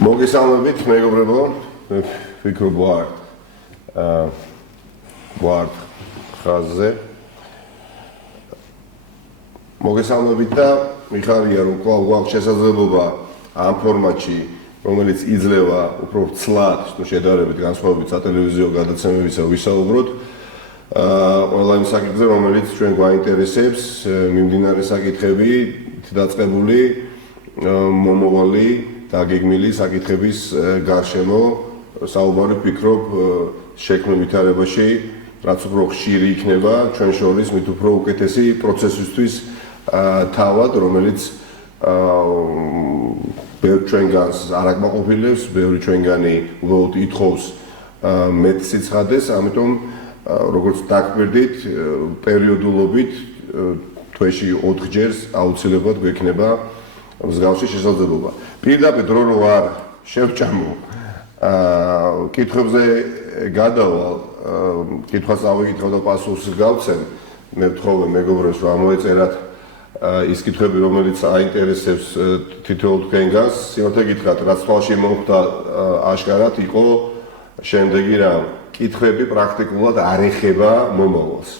მოგესალმებით, მეგობრებო, ვფიქრობ ვართ ხაზზე. მოგესალმებით და მიხარია, რომ კვლავ გვაქვს შესაძლებლობა ამ ფორმატში, რომელიც იძლევა უფრო ცლად, შედარებით განსხვავებით სატელევიზიო გადაცემებისა ვისაუბროთ. ყველა იმ საკითხზე, რომელიც ჩვენ გვაინტერესებს, მიმდინარე საკითხები, დაწყებული მომავალი დაგეგმილი საკითხების გარშემო საუბარი ვფიქრობ შექმნილ ვითარებაში, რაც უფრო ხშირი იქნება ჩვენ შორის მით უფრო უკეთესი პროცესისთვის თავად, რომელიც ბევრ ჩვენგანს არ აკმაყოფილებს, ბევრი ჩვენგანი უბრალოდ ითხოვს მეტ სიცხადეს, ამიტომ როგორც დაგკვირდით, პერიოდულობით თვეში 4 ჯერს აუცილებლად გვექნება მსგავსი შესაძლებლობა. პირდაპირ დრო რო არ შევჭამო, კითხვებზე გადავალ, კითხვას ავიკითხავ და პასუხს გავცემ. მე ვთხოვე მეგობრებს, რომ ამოეწერათ ის კითხვები, რომელიც აინტერესებს თითოეულ თქვენგანს. სიმართლე გითხრათ, რაც თვალში მომხდა აშკარად იყო შემდეგი რამ. კითხვები პრაქტიკულად არ ეხება მომავალს.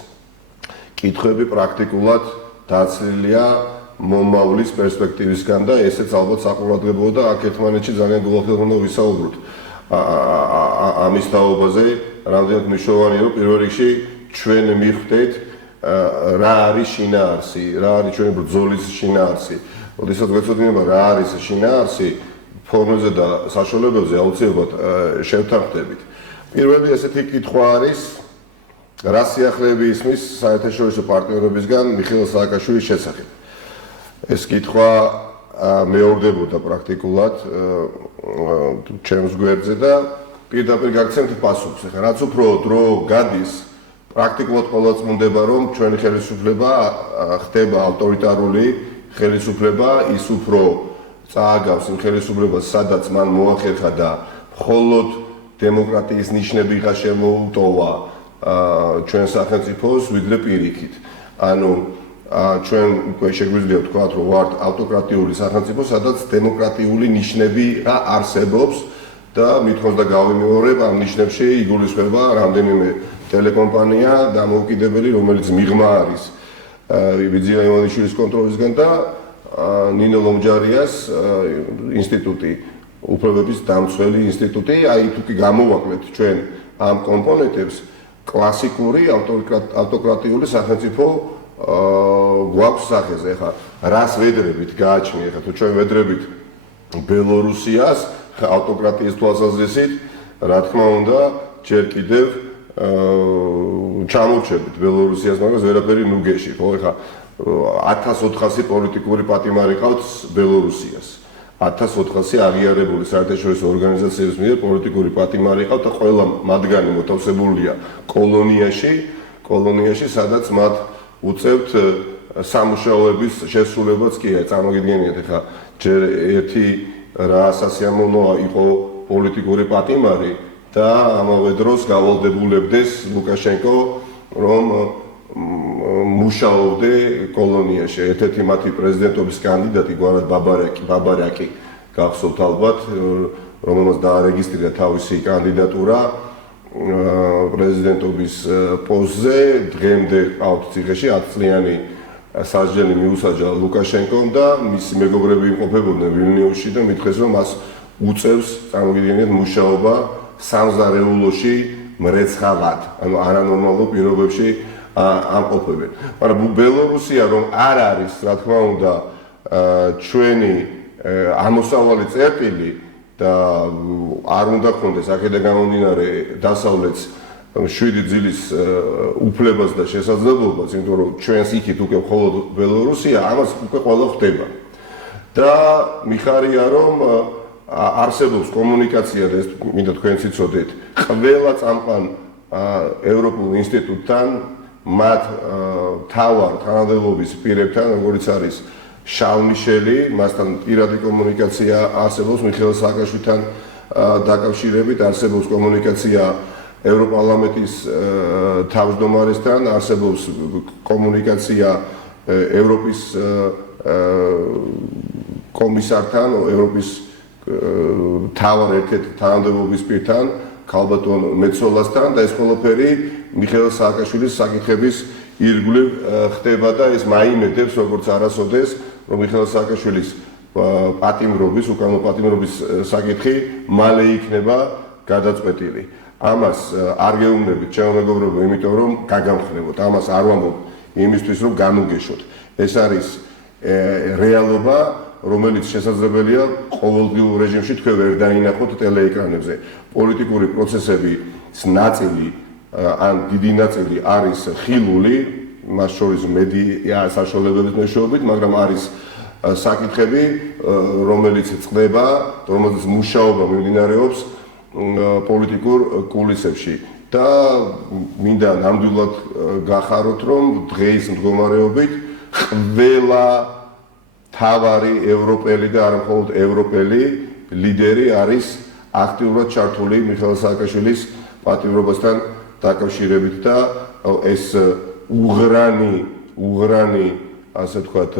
კითხვები პრაქტიკულად დაცლილია მომავლის პერსპექტივისგან და ესეც ალბათ საყურადღებოა და აქ ერთმანეთში ძალიან გულახდილად უნდა ვისაუბროთ ამის თაობაზე. რამდენად მნიშვნელოვანია, რომ პირველ რიგში ჩვენ მივხვდეთ რა არის შინაარსი, რა არის ჩვენი ბრძოლის შინაარსი. როდესაც გვეცოდინება რა არის შინაარსი, ფორმებზე და საშუალებებზე აუცილებლად შევთანხმდებით. პირველი ესეთი კითხვა არის, რა სიახლეები ისმის საერთაშორისო პარტნიორებისგან მიხეილ სააკაშვილის შესახებ. ეს კითხვა მეორდებოდა პრაქტიკულად ჩემს გვერდზე და პირდაპირ გაგცემთ პასუხს. ახლა რაც უფრო დრო გადის, პრაქტიკულად ყველა წმუნდება, რომ ჩვენი ხელისუფლება ხდება ავტორიტარული ხელისუფლება, ის უფრო წააგავს იმ ხელისუფლებას, სადაც მან მოახერხა და მხოლოდ დემოკრატიის ნიშნებიღა შემოუტოვა ჩვენ სახელმწიფოს, ვიდრე პირიქით. ანუ ჩვენ უკვე შეგვიძლია ვთქვათ, რომ ვართ ავტოკრატიული სახელმწიფო, სადაც დემოკრატიული ნიშნები არსებობს და მithos და გავიმეორებ, ამ ნიშნებში იგულისხმება რამდენიმე ტელეკომპანია დამოუკიდებელი, რომელიც მიღმა არის ბიძინა ივანიშვილის კონტროლისგან და ნინო ლომჯარიას ინსტიტუტი, უფლებების დამცველი ინსტიტუტი. აი თუ კი გამოვაკლეთ ჩვენ ამ კომპონენტებს, კლასიკური ავტოკრატიული სახელმწიფო გვაქვს სახეზე. ახლა რას ვედრებით გააჩნია, ახლა თუ ჩვენ ვედრებით ბელორუსიას ავტოკრატიის თვალსაზრისით, რა თქმა უნდა, ჯერ კიდევ ჩამოვჩებით ბელორუსიას, მაგრამ ვერაფერი ნუგეში, ხო? ახლა 1400 პოლიტიკური პატიმარი ყავთ ბელორუსიას. 1400 აღიარებული საერთაშორისო ორგანიზაციების მიერ პოლიტიკური პატიმარი ყავთ და ყველა მათგანი მოთავსებულია კოლონიაში, სადაც მათ უწევთ სამუშაოების შესრულებაც კი არის. წარმოგიდგენიათ, ახლა ჯერ ერთი რა სასიამოვნოა იყო პოლიტიკური პატიმარი და ამავე დროს გავალდებულებდეს ლუკაშენკო, რომ მუშაობდე კოლონიაში. ერთ-ერთი მათი პრეზიდენტობის კანდიდატი გვარად ბაბარაკი გახსოვთ ალბათ, რომელმაც დაარეგისტრირა თავისი კანდიდატურა პრეზიდენტობის პოსტზე. დღემდე ყავთ ციხეში 10 წლიანი სასჯელი მიუსაჯა ლუკაშენკომ და მისი მეგობრები იმყოფებოდნენ ვილნიუსში და მითხეს, რომ მას უწევს, წარმოგიდგენიათ, მუშაობა სამზარეულოში მრეცხავად, ანუ არანორმალურ პირობებში ამყოფებენ. მაგრამ ბელორუსია რომ არ არის, რა თქმა უნდა, ჩვენი ამოსავალი წერტილი და არ უნდა გქონდეს აქედან გამომდინარე დასავლეთს 7 ძილის უფლებას და შესაძლებლობას, იმიტომ რომ ჩვენს იქით უკვე მხოლოდ ბელორუსია, ამას უკვე ყველა ხდება. და მიხარია, რომ არსებობს კომუნიკაცია და ეს მინდა თქვენც იცოდეთ, ყველა წამყვან ევროპულ ინსტიტუტთან, მათ თავარ თანამდებობის პირებთან, როგორც არის შარლ მიშელი, მასთან პირადი კომუნიკაცია არსებობს, მიხეილ სააკაშვილთან დაკავშირებით არსებობს კომუნიკაცია ევროპარლამენტის თავმჯდომარესთან, არსებობს კომუნიკაცია ევროპის კომისართან, ევროპის თავარ ერთ-ერთ თანამდებობის პირთან, ქალბატონ მეცოლასთან და ეს ყველაფერი მიხეილ სააკაშვილის საკითხების ირგვლივ ხდება და ეს მაიმედებს როგორც არასოდეს, რომ მიხეილ სააკაშვილის პატიმრობის, უკანონო პატიმრობის საკითხი მალე იქნება გადაწყვეტილი. ამას არ გეუბნებით, ჩემო მეგობრებო, იმიტომ რომ გაგამხნევოთ. ამას არ ვამბობ იმისთვის, რომ განუგეშოთ. ეს არის რეალობა, რომელიც შესაძლებელია ყოველდღიურ რეჟიმში თქვენ ვერ დაინახოთ ტელეეკრანებზე. პოლიტიკური პროცესების ნაწილი ან დიდი ნაწილი არის ხილული, მას შორის მედია საშუალებების მეშვეობით, მაგრამ არის საკითხები, რომელიც წყდება, რომელზეც მუშაობა მიმდინარეობს პოლიტიკურ კულისებში. და მინდა ნამდვილად გახაროთ, რომ დღეის მდგომარეობით ყველა თავარი ევროპელი და არა მხოლოდ ევროპელი ლიდერი არის აქტიურად ჩართული მიხეილ სააკაშვილის პატიმრობასთან დაკავშირებით და ეს უღრანი ასე ვთქვათ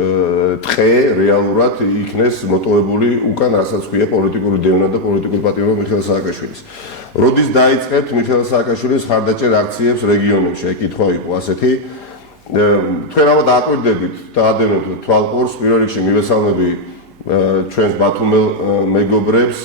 ტყე რეალურად იქნეს მოტოვებული უკან, რასაც ქვია პოლიტიკური დევნა და პოლიტიკური პატიმრობა მიხეილ სააკაშვილის. როდის დაიწყებთ მიხეილ სააკაშვილის ხარდაჭერ აქციებს რეგიონებში? აი კითხვა იყო ასეთი. თქვენ ალბათ დააკვირდებით და ადევნებთ თვალყურს, პირველ რიგში მივესალმები ჩვენს ბათუმელ მეგობრებს,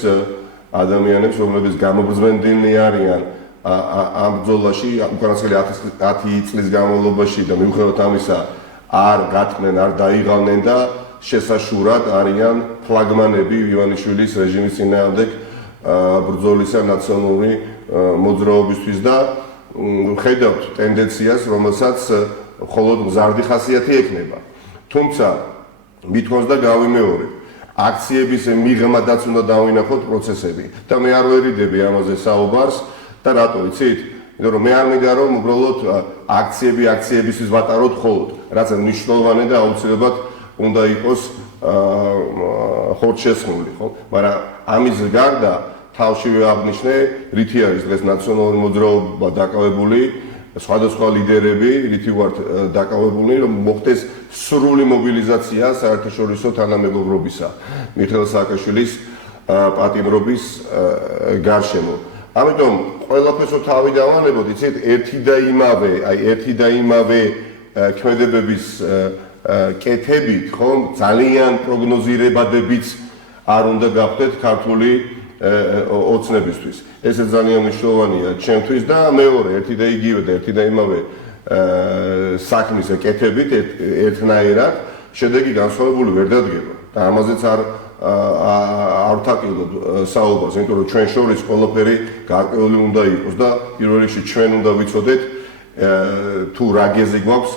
ადამიანებს, რომლებიც გამობრძვენდნი არიან ამ ბრძოლაში უკანასკნელი 10 წლის განმავლობაში და მიუხედავად ამისა არ გათმნენ, არ დაიღალნენ და შესაშურად არიან ფლაგმანები ივანიშვილის რეჟიმის წინააღმდეგ ბრძოლისა ნაციონალური მოძრაობისთვის და ხედავთ ტენდენციას, რომელსაც მხოლოდ მზარდი ხასიათი ექნება. თუმცა მithქვამს და გავიმეორებ, აქციების მიღმადაც უნდა დავინახოთ პროცესები და მე არ ვერიდები ამაზე საუბარს და რატო იცით? იმიტომ რომ მე არ მინდა რომ უბრალოდ აქციებისთვის ვატაროთ ხოლოდ, რაც მნიშვნელოვანი და აუცილებლად უნდა იყოს ხორცშესხმული, ხო? მაგრამ ამის გარდა თავშივე აღნიშნე, რითი არის დღეს ნაციონალური მოძრაობა დაკავებული, სხვადასხვა ლიდერები რითი ვართ დაკავებული, რომ მოხდეს სრული მობილიზაცია საერთაშორისო თანამეგობრობისა მიხეილ სააკაშვილის პატიმრობის გარშემო. ამიტომ ყველაფერს თავი დავანებოთ, იცით, ერთი და იმავე ქმედებების კეთებით, ხომ, ძალიან პროგნოზირებადებიც არ უნდა გახდეთ ქართული ოცნებისთვის. ეს ძალიან მნიშვნელოვანია ჩემთვის და მეორე, ერთი და იგივე და ერთი და იმავე საქმის კეთებით ერთნაირად შედეგი განსხვავებული ვერ დადგება და ამაზეც არ ვთაკილობ საუბარს, იმიტომ რომ ჩვენ შორის ყველაფერი გარკვეული უნდა იყოს და პირველ რიგში ჩვენ უნდა ვიცოდეთ თუ რა გეზი გვაქვს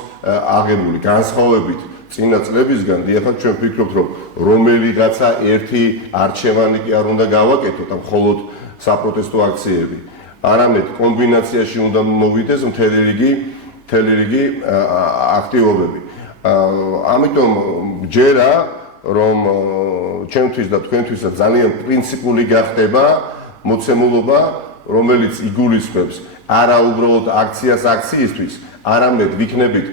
აღებული განსხვავებით წინა წლებისგან. დიახაც ჩვენ ვფიქრობთ, რომ რომელიღაცა ერთი არჩევანი კი არ უნდა გავაკეთოთ ამ მხოლოდ საპროტესტო აქციები, არამედ კომბინაციაში უნდა მოვიდეს მთელი რიგი აქტივობები. ამიტომ ჯერა რომ ჩემთვის და თქვენთვისაც ძალიან პრინციპული გახდება მოცემულობა, რომელიც იგულისხმებს არა უბრალოდ აქციას აქციისთვის, არამედ ვიქნებით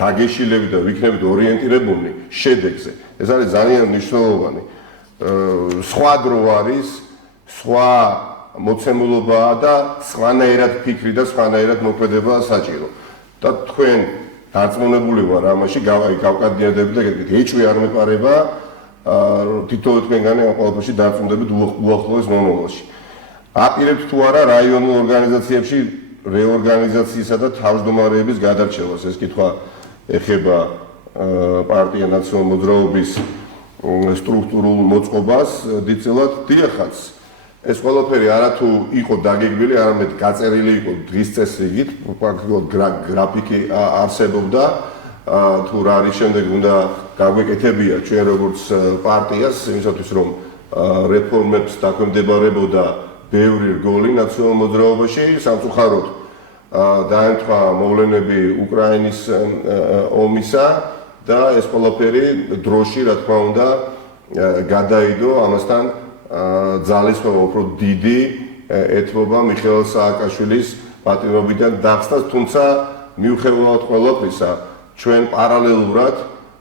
დაგეშილები და ვიქნებით ორიენტირებულნი შედეგზე. ეს არის ძალიან მნიშვნელოვანი. სხვა დრო არის, სხვა მოცემულობაა და სხვანაირად ფიქრი და სხვანაირად მოქმედება საჭირო. და თქვენ დარწმუნებული ვარ ამაში, გავკადიადებით და გეტყვით, ეჭვი არ მეპარება, თითოეულ თქვენგანი ამ ყველაფერში დარწმუნდებით უახლოეს მომავალში. აპირებთ თუ არა რაიონულ ორგანიზაციებში რეორგანიზაციისა და თავმჯდომარეების გადარჩევას. ეს კითხვა ეხება პარტია ნაციონალური მოძრაობის სტრუქტურულ მოწყობას დიდწილად. დიახაც, ეს ყველაფერი არათუ იყო დაგეგმილი, არამედ გაწერილი იყო დღის წესრიგით, ფაქტობრივად გრაფიკი არსებობდა, თუ რა არის შემდეგ უნდა გაგვეკეთებია ჩვენ როგორც პარტიას, იმისათვის რომ რეფორმებს დაქვემდებარებოდა ბევრი რგოლი ნაციონალურ მოძრაობაში, სამწუხაროდ დაემთხვა მოვლენები უკრაინის ომისა და ეს ყველაფერი დროში, რა თქმა უნდა, გადაიდო ამასთან ძალისხმევა უფრო დიდი ეთმობა მიხეილ სააკაშვილის პატიმრობიდან დახსნას, თუმცა მიუხედავად ყველაფრისა, ჩვენ პარალელურად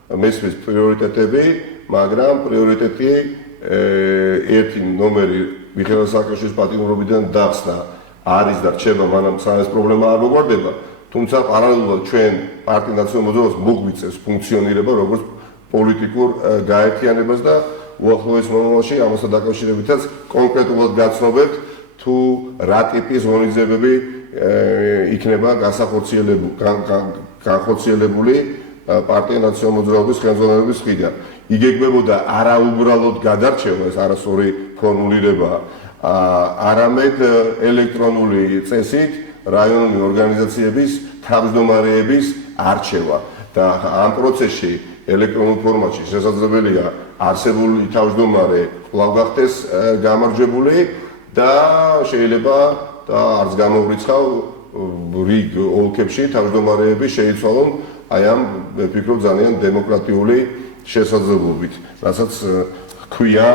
მესმის პრიორიტეტები, მაგრამ პრიორიტეტი ერთი ნომერი მიხეილ სააკაშვილის პატიმრობიდან დახსნა არის და რჩება მანამ სანამ ეს პრობლემა არ მოგვარდება, თუმცა პარალელურად ჩვენ პარტია ნაციონალურ მოძრაობას მოგვიწევს ფუნქციონირება როგორც პოლიტიკურ გაერთიანებას და უახლოეს მომავალში ამასთან დაკავშირებითაც კონკრეტულად გაცნობებთ თუ რა ტიპის ღონისძიებები იქნება განხორციელებული პარტია ნაციონალურ მოძრაობის ხელმძღვანელობის მხრიდან. იგეგმებოდა არაუბრალოდ გადარჩევა, ეს არასწორი ფორმულირება, არამედ ელექტრონული წესით რაიონული ორგანიზაციების თავმჯდომარეების არჩევა და ამ პროცესში ელექტრონულ ფორმატში შესაძლებელია არსებული თავმჯდომარე კვლავ გახდეს გამარჯვებული და შეიძლება და არც გამოვრიცხავ რიგ ოლქებში თავმჯდომარეები შეიცვალონ აი ამ ვფიქრობ ძალიან დემოკრატიული შესაძლებლობით, რასაც ქვია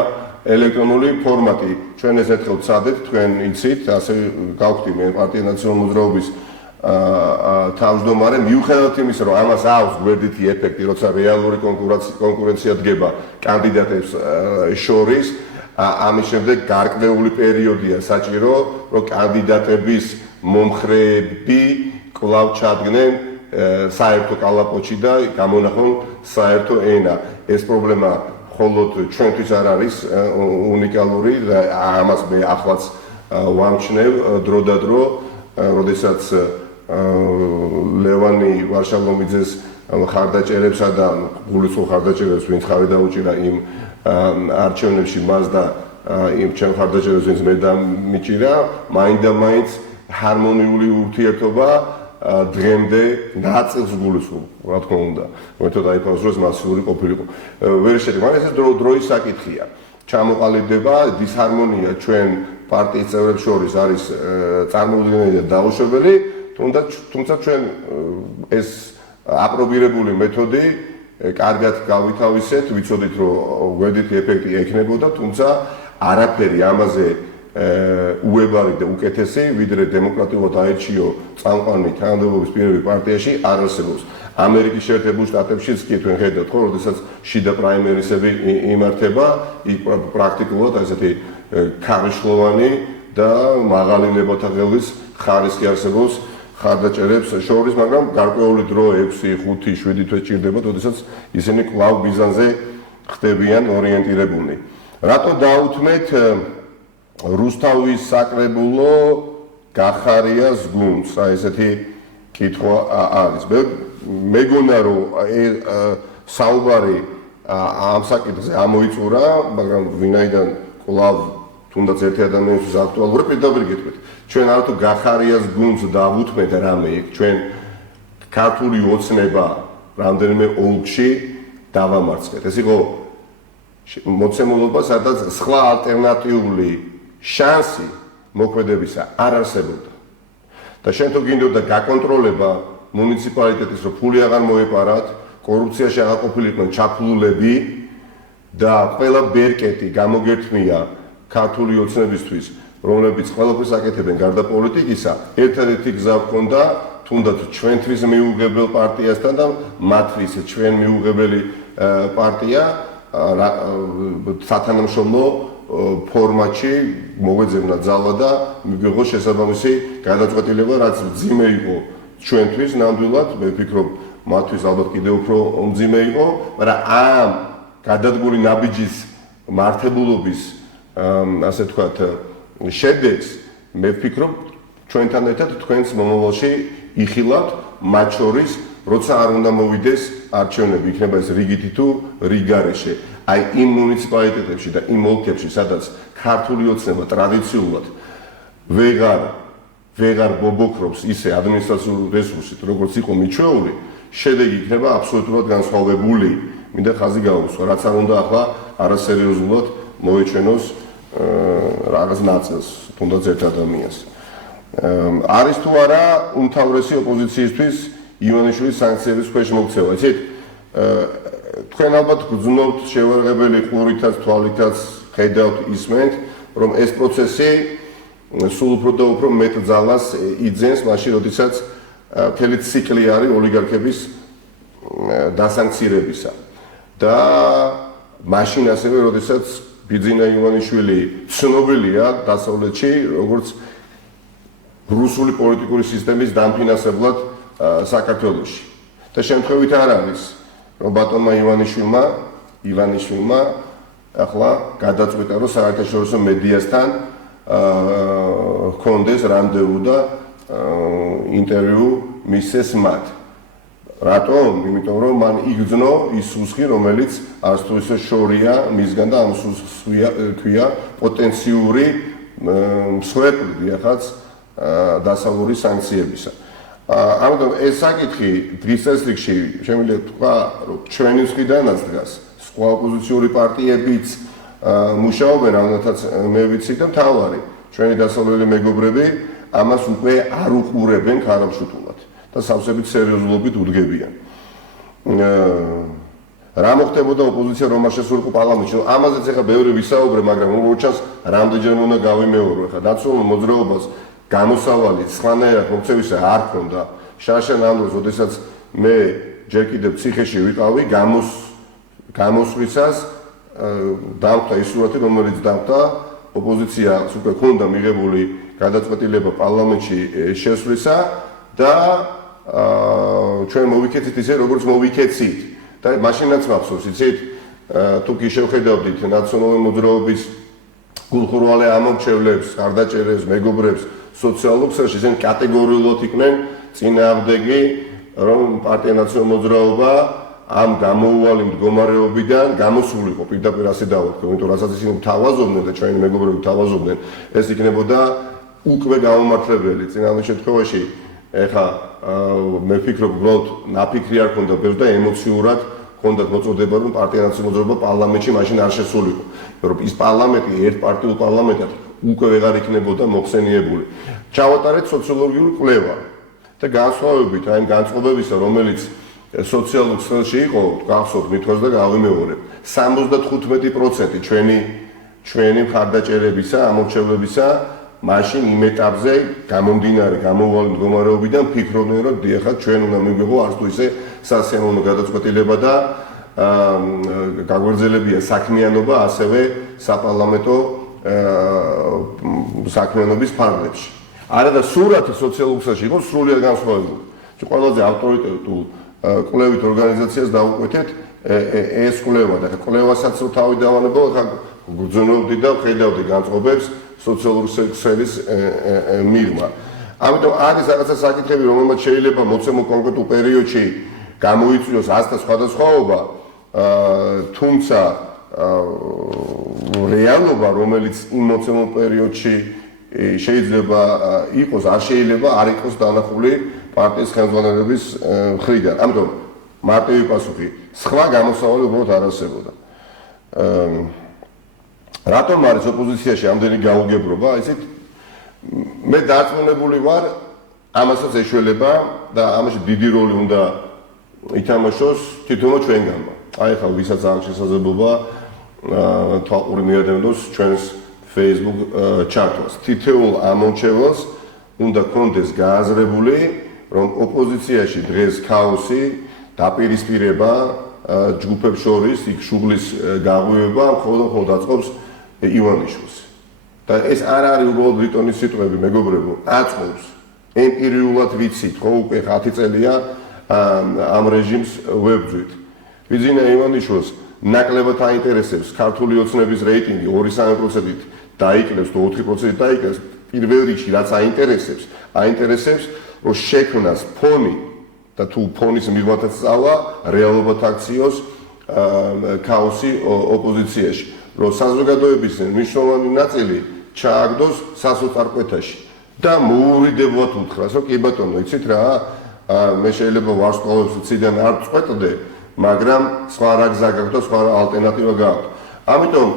ელექტრონული ფორმატი. ჩვენ ეს ერთხელ ვცადეთ, თქვენ იცით, ასე გავხდი მე პარტია ნაციონალურ მოძრაობის თავმჯდომარე, მიუხედავად იმისა, რომ ამას აქვს გვერდითი ეფექტი, როცა რეალური კონკურენცია დგება კანდიდატებს შორის, ამის შემდეგ გარკვეული პერიოდია საჭირო, რომ კანდიდატების მომხრეები კვლავ ჩადგნენ საერთო კალაპოტში და გამონახონ საერთო ენა. ეს პრობლემა მხოლოდ ჩვენთვის არ არის უნიკალური და ამას მე ახლაც ვამჩნევ დრო და დრო, როდესაც ლევანი ვარშალომიძეს ხარდაჭერებსა და გულისხმობ ხარდაჭერებს ვინც ხარი დაუჭირა იმ არჩევნებში მას და იმ ჩემ ხარდაჭერებს ვინც მე დამიჭირა, მაინდამაინც ჰარმონიული ურთიერთობა დღემდე ნაწილს გულისხმობ, რა თქმა უნდა, მეთოდ აიფანოს დროს მასიური ყოფილიყო. ვერ შედგა, მაგრამ ეს დროის საკითხია. ჩამოყალიბდება დისჰარმონია ჩვენ პარტიის წევრებს შორის არის წარმოუდგენელი და დაუშვებელი, თუმცა ჩვენ ეს აპრობირებული მეთოდი კარგად გავითავისეთ, ვიცოდით რომ გვერდითი ეფექტი ექნებოდა, თუმცა არაფერი ამაზე უებარი და უკეთესი, ვიდრე დემოკრატიულად აირჩიო წამყვანი თანამდებობის პირები პარტიაში არ არსებობს. ამერიკის შეერთებულ შტატებშიც კი თქვენ ხედავთ, ხო, როდესაც შიდა პრაიმერისები იმართება, იქ პრაქტიკულად ესეთი ქარიშლოვანი და მაღალი ლებათა ხელის ხარისხი არსებობს ხარდაჭერებს შორის, მაგრამ გარკვეული დრო 6, 5, 7 თვე ჭირდება, როდესაც ისინი კვლავ ბიზანზე ხდებიან ორიენტირებულნი. რატო დაუთმეთ რუსთავის საკრებულო გახარიას გუნდს? აი ესეთი კითხვა არის. მეგონა რომ საუბარი ამ საკითხზე ამოიწურა, მაგრამ ვინაიდან კვლავ თუნდაც ერთი ადამიანისთვის აქტუალურია, პირდაპირ გეტყვით. ჩვენ არათუ გახარიას გუნდს დავუთმეთ რამე იქ, ჩვენ ქართული ოცნება რამდენიმე ოლქში დავამარცხეთ. ეს იყო მოცემულობა, სადაც სხვა ალტერნატიული შანსი მოქმედებისა არ არსებობდა. და შენ თუ გინდოდა გაკონტროლება მუნიციპალიტეტის, რომ ფული აღარ მოეპარათ, კორუფციაში აღარ ყოფილიყვნენ ჩაფლულები და ყველა ბერკეტი გამოგერთმია ქართული ოცნებისთვის, რომლებიც ყველაფერს აკეთებენ გარდა პოლიტიკისა, ერთადერთი გზა ჰქონდა თუნდაც ჩვენთვის მიუღებელ პარტიასთან და მათთვის ჩვენ მიუღებელი პარტია სათანამშრომლო ფორმატში მოგვეძებნა ძალა და მიგვიღო შესაბამისი გადაწყვეტილება, რაც მძიმე იყო ჩვენთვის ნამდვილად, მე ვფიქრობ მათთვის ალბათ კიდევ უფრო მძიმე იყო, მაგრამ ამ გადადგმული ნაბიჯის მართებულობის ასე ვთქვათ შედეგს მე ვფიქრობ ჩვენთან ერთად თქვენს მომავალში იხილავთ, მათ შორის როცა არ უნდა მოვიდეს არჩევნები, იქნება ეს რიგითი თუ რიგარეშე. აი იმ მუნიციპალიტეტებში და იმ ოლქებში, სადაც ქართული ოცნება ტრადიციულად ვეღარ ბობოქრობს ისე ადმინისტრაციული რესურსით, როგორც იყო მიჩვეული, შედეგი იქნება აბსოლუტურად განსხვავებული. მინდა ხაზი გაუსვა, რაც არ უნდა ახლა არასერიოზულად მოეჩვენოს რაღაც ნაწილს, თუნდაც ერთ ადამიანს. არის თუ არა უმთავრესი ოპოზიციისთვის ივანიშვილის სანქციების ქვეშ მოქცევა. იცით, თქვენ ალბათ გძნობთ შევარაღებელი ყურითაც, თვალითაც ხედავთ, ისმენთ, რომ ეს პროცესი სულ უფრო და უფრო მეტ ძალას იძენს მაშინ, როდესაც მთელი ციკლი არის ოლიგარქების დასანქცირებისა. და მაშინ ასევე, როდესაც ბიძინა ივანიშვილი ცნობილია დასავლეთში როგორც რუსული პოლიტიკური სისტემის დამფინანსებლად საქართველოში. და შემთხვევით არ არის, რომ ბატონმა ივანიშვილმა ახლა გადაწყვიტა, რომ საერთაშორისო მედიასთან ჰქონდეს რანდევუ და ინტერვიუ მისცეს მათ. რატომ? იმიტომ რომ მან იგრძნო ის სუსხი, რომელიც არც თუ ისე შორია მისგან და ამ სუსხს ქვია პოტენციური მსხვერპლი დიახაც დასავლური სანქციებისა. ამიტომ ეს საკითხი დღის წესრიგში შემიძლია თქვა, რომ ჩვენი მხრიდანაც დგას, სხვა ოპოზიციური პარტიებიც მუშაობენ, რამოდენაც მე ვიცი და მთავარი ჩვენი დასავლელი მეგობრები ამას უკვე არ უყურებენ ქარამშუტულად და სავსებით სერიოზულობით უდგებიან. რა მოხდებოდა ოპოზიცია რომ არ შესულიყო პარლამენტში? ამაზეც ახლა ბევრი ვისაუბრე, მაგრამ უბრალოდ რამდენჯერმე უნდა გავიმეორო. ახლა დაცულ მოძრაობას გამოსავალი სხვანაირად მოქცევისა არ ქონდა. შარშან ამ დროს, როდესაც მე ჯერ კიდევ ციხეში ვიყავი, გამოსვლისას დავხვდა ის სურათი, რომელიც დავხვდა ოპოზიციას უკვე ქონდა მიღებული გადაწყვეტილება პარლამენტში შესვლისა და ჩვენ მოვიქეცით ისე, როგორც მოვიქეცით. და მაშინაც მახსოვს, იცით, თუ კი შევხედავდით ნაციონალური მოძრაობის გულხურვალე ამომრჩევლებს, ხარდაჭერებს, მეგობრებს სოციალურ სფეროში, ისინი კატეგორიულად იყვნენ წინააღმდეგი, რომ პარტია ნაციონალური მოძრაობა ამ გამოუვალი მდგომარეობიდან გამოსულიყო. პირდაპირ ასე დავთქვა, იმიტომ რასაც ისინი თავაზობდნენ და ჩვენი მეგობრები თავაზობდნენ, ეს იქნებოდა უკვე გამომართლებელი. წინასწარ შემთხვევაში ეხა მე ვფიქრობ, უბრალოდ ნაფიქრი არ ქონდა ბევრს და ემოციურად ქონდათ მოწოდება, რომ პარტია ნაციონალური მოძრაობა პარლამენტში მაშინ არ შესულიყო. რომ ის პარლამენტი ერთპარტიულ პარლამენტად უკვე ვეღარ იქნებოდა მოხსენიებული. ჩავატარეთ სოციოლოგიური კვლევა და განსხვავებით აი ამ განწყობებისა, რომელიც სოციალურ სფეროში იყო, გახსოვთ მithwas და გავიმეორებ. 75% ჩვენი მხარდაჭერებისა, ამორჩევლებისა მაშინ იმ ეტაპზე გამომდინარე გამოუვალი მდგომარეობიდან ფიქრობდნენ, რომ დიახაც ჩვენ უნდა მივიღო არც თუ ისე სასიამოვნო გადაწყვეტილება და გაგვერძელებია საქმიანობა ასევე საპარლამენტო საქმიანობის ფარგლებში. არა და სურათი სოციალურ სფეროში იყო სრულიად განსხვავებული. ყველაზე ავტორიტეტულ კვლევით ორგანიზაციას დაუკვეთეთ ეს კვლევა და კვლევასაც თავი დავანებო, ხა გძნობდი და ხედავდი განწყობებს სოციალური სფერის მიღმა. ამიტომ არის რაღაცა საკითხები, რომელმაც შეიძლება მოცემულ კონკრეტულ პერიოდში გამოიწვიოს ასთა სხვადასხვაობა, თუმცა რეალობა, რომელიც იმ მოცემულ პერიოდში შეიძლება იყოს, არ შეიძლება არ იყოს დანახული პარტიის ხელმძღვანელობის მხრიდან. ამიტომ მარტივი პასუხი, სხვა გამოსავალი უბრალოდ არ არსებობდა. რატომ არის ოპოზიციაში ამდენი გაუგებრობა? ისეთ მე დარწმუნებული ვარ, ამასაც ეშველება და ამაში დიდი როლი უნდა ითამაშოს თვითონმა ჩვენგანმა. აი ხა ვისაც აქვს შესაძლებლობა თვალყური მიადევნოს ჩვენს Facebook ჩარტს. თითოეულ ამორჩეველს უნდა კონდეს გააზრებული, რომ ოპოზიციაში დღეს ქაოსი, დაპირისპირება ჯგუფებს შორის, იქ შუღლის გაღვივება მხოლოდ აწყობს ივანიშვილს. და ეს არ არის უბრალოდ ბრიტონის სიტყვები, მეგობრებო, აწყობს. ემპირიულად ვიცით, ხო უკვე 10 წელია ამ რეჟიმს ვებძვით. ბიძინა ივანიშვილს ნაკლებად აინტერესებს ქართული ოცნების რეიტინგი 2-3%-ით დაიკლებს თუ 4%-ით დაიკლებს. პირველ რიგში რაც აინტერესებს, რომ შექმნას ფონი და თუ ფონის მიღმათაც სწავლა, რეალობად აქციოს ქაოსი ოპოზიციაში. რომ საზოგადოების მნიშვნელოვანი ნაწილი ჩააგდოს სასოწარკვეთაში და მოურიდებლად უთხრას, რომ კი ბატონო, იცით რა, მე შეიძლება ვარსკვლავებს ციდან არ წყვეტდე, მაგრამ სხვა რა გზა გაქვს და სხვა ალტერნატივა გაქვს. ამიტომ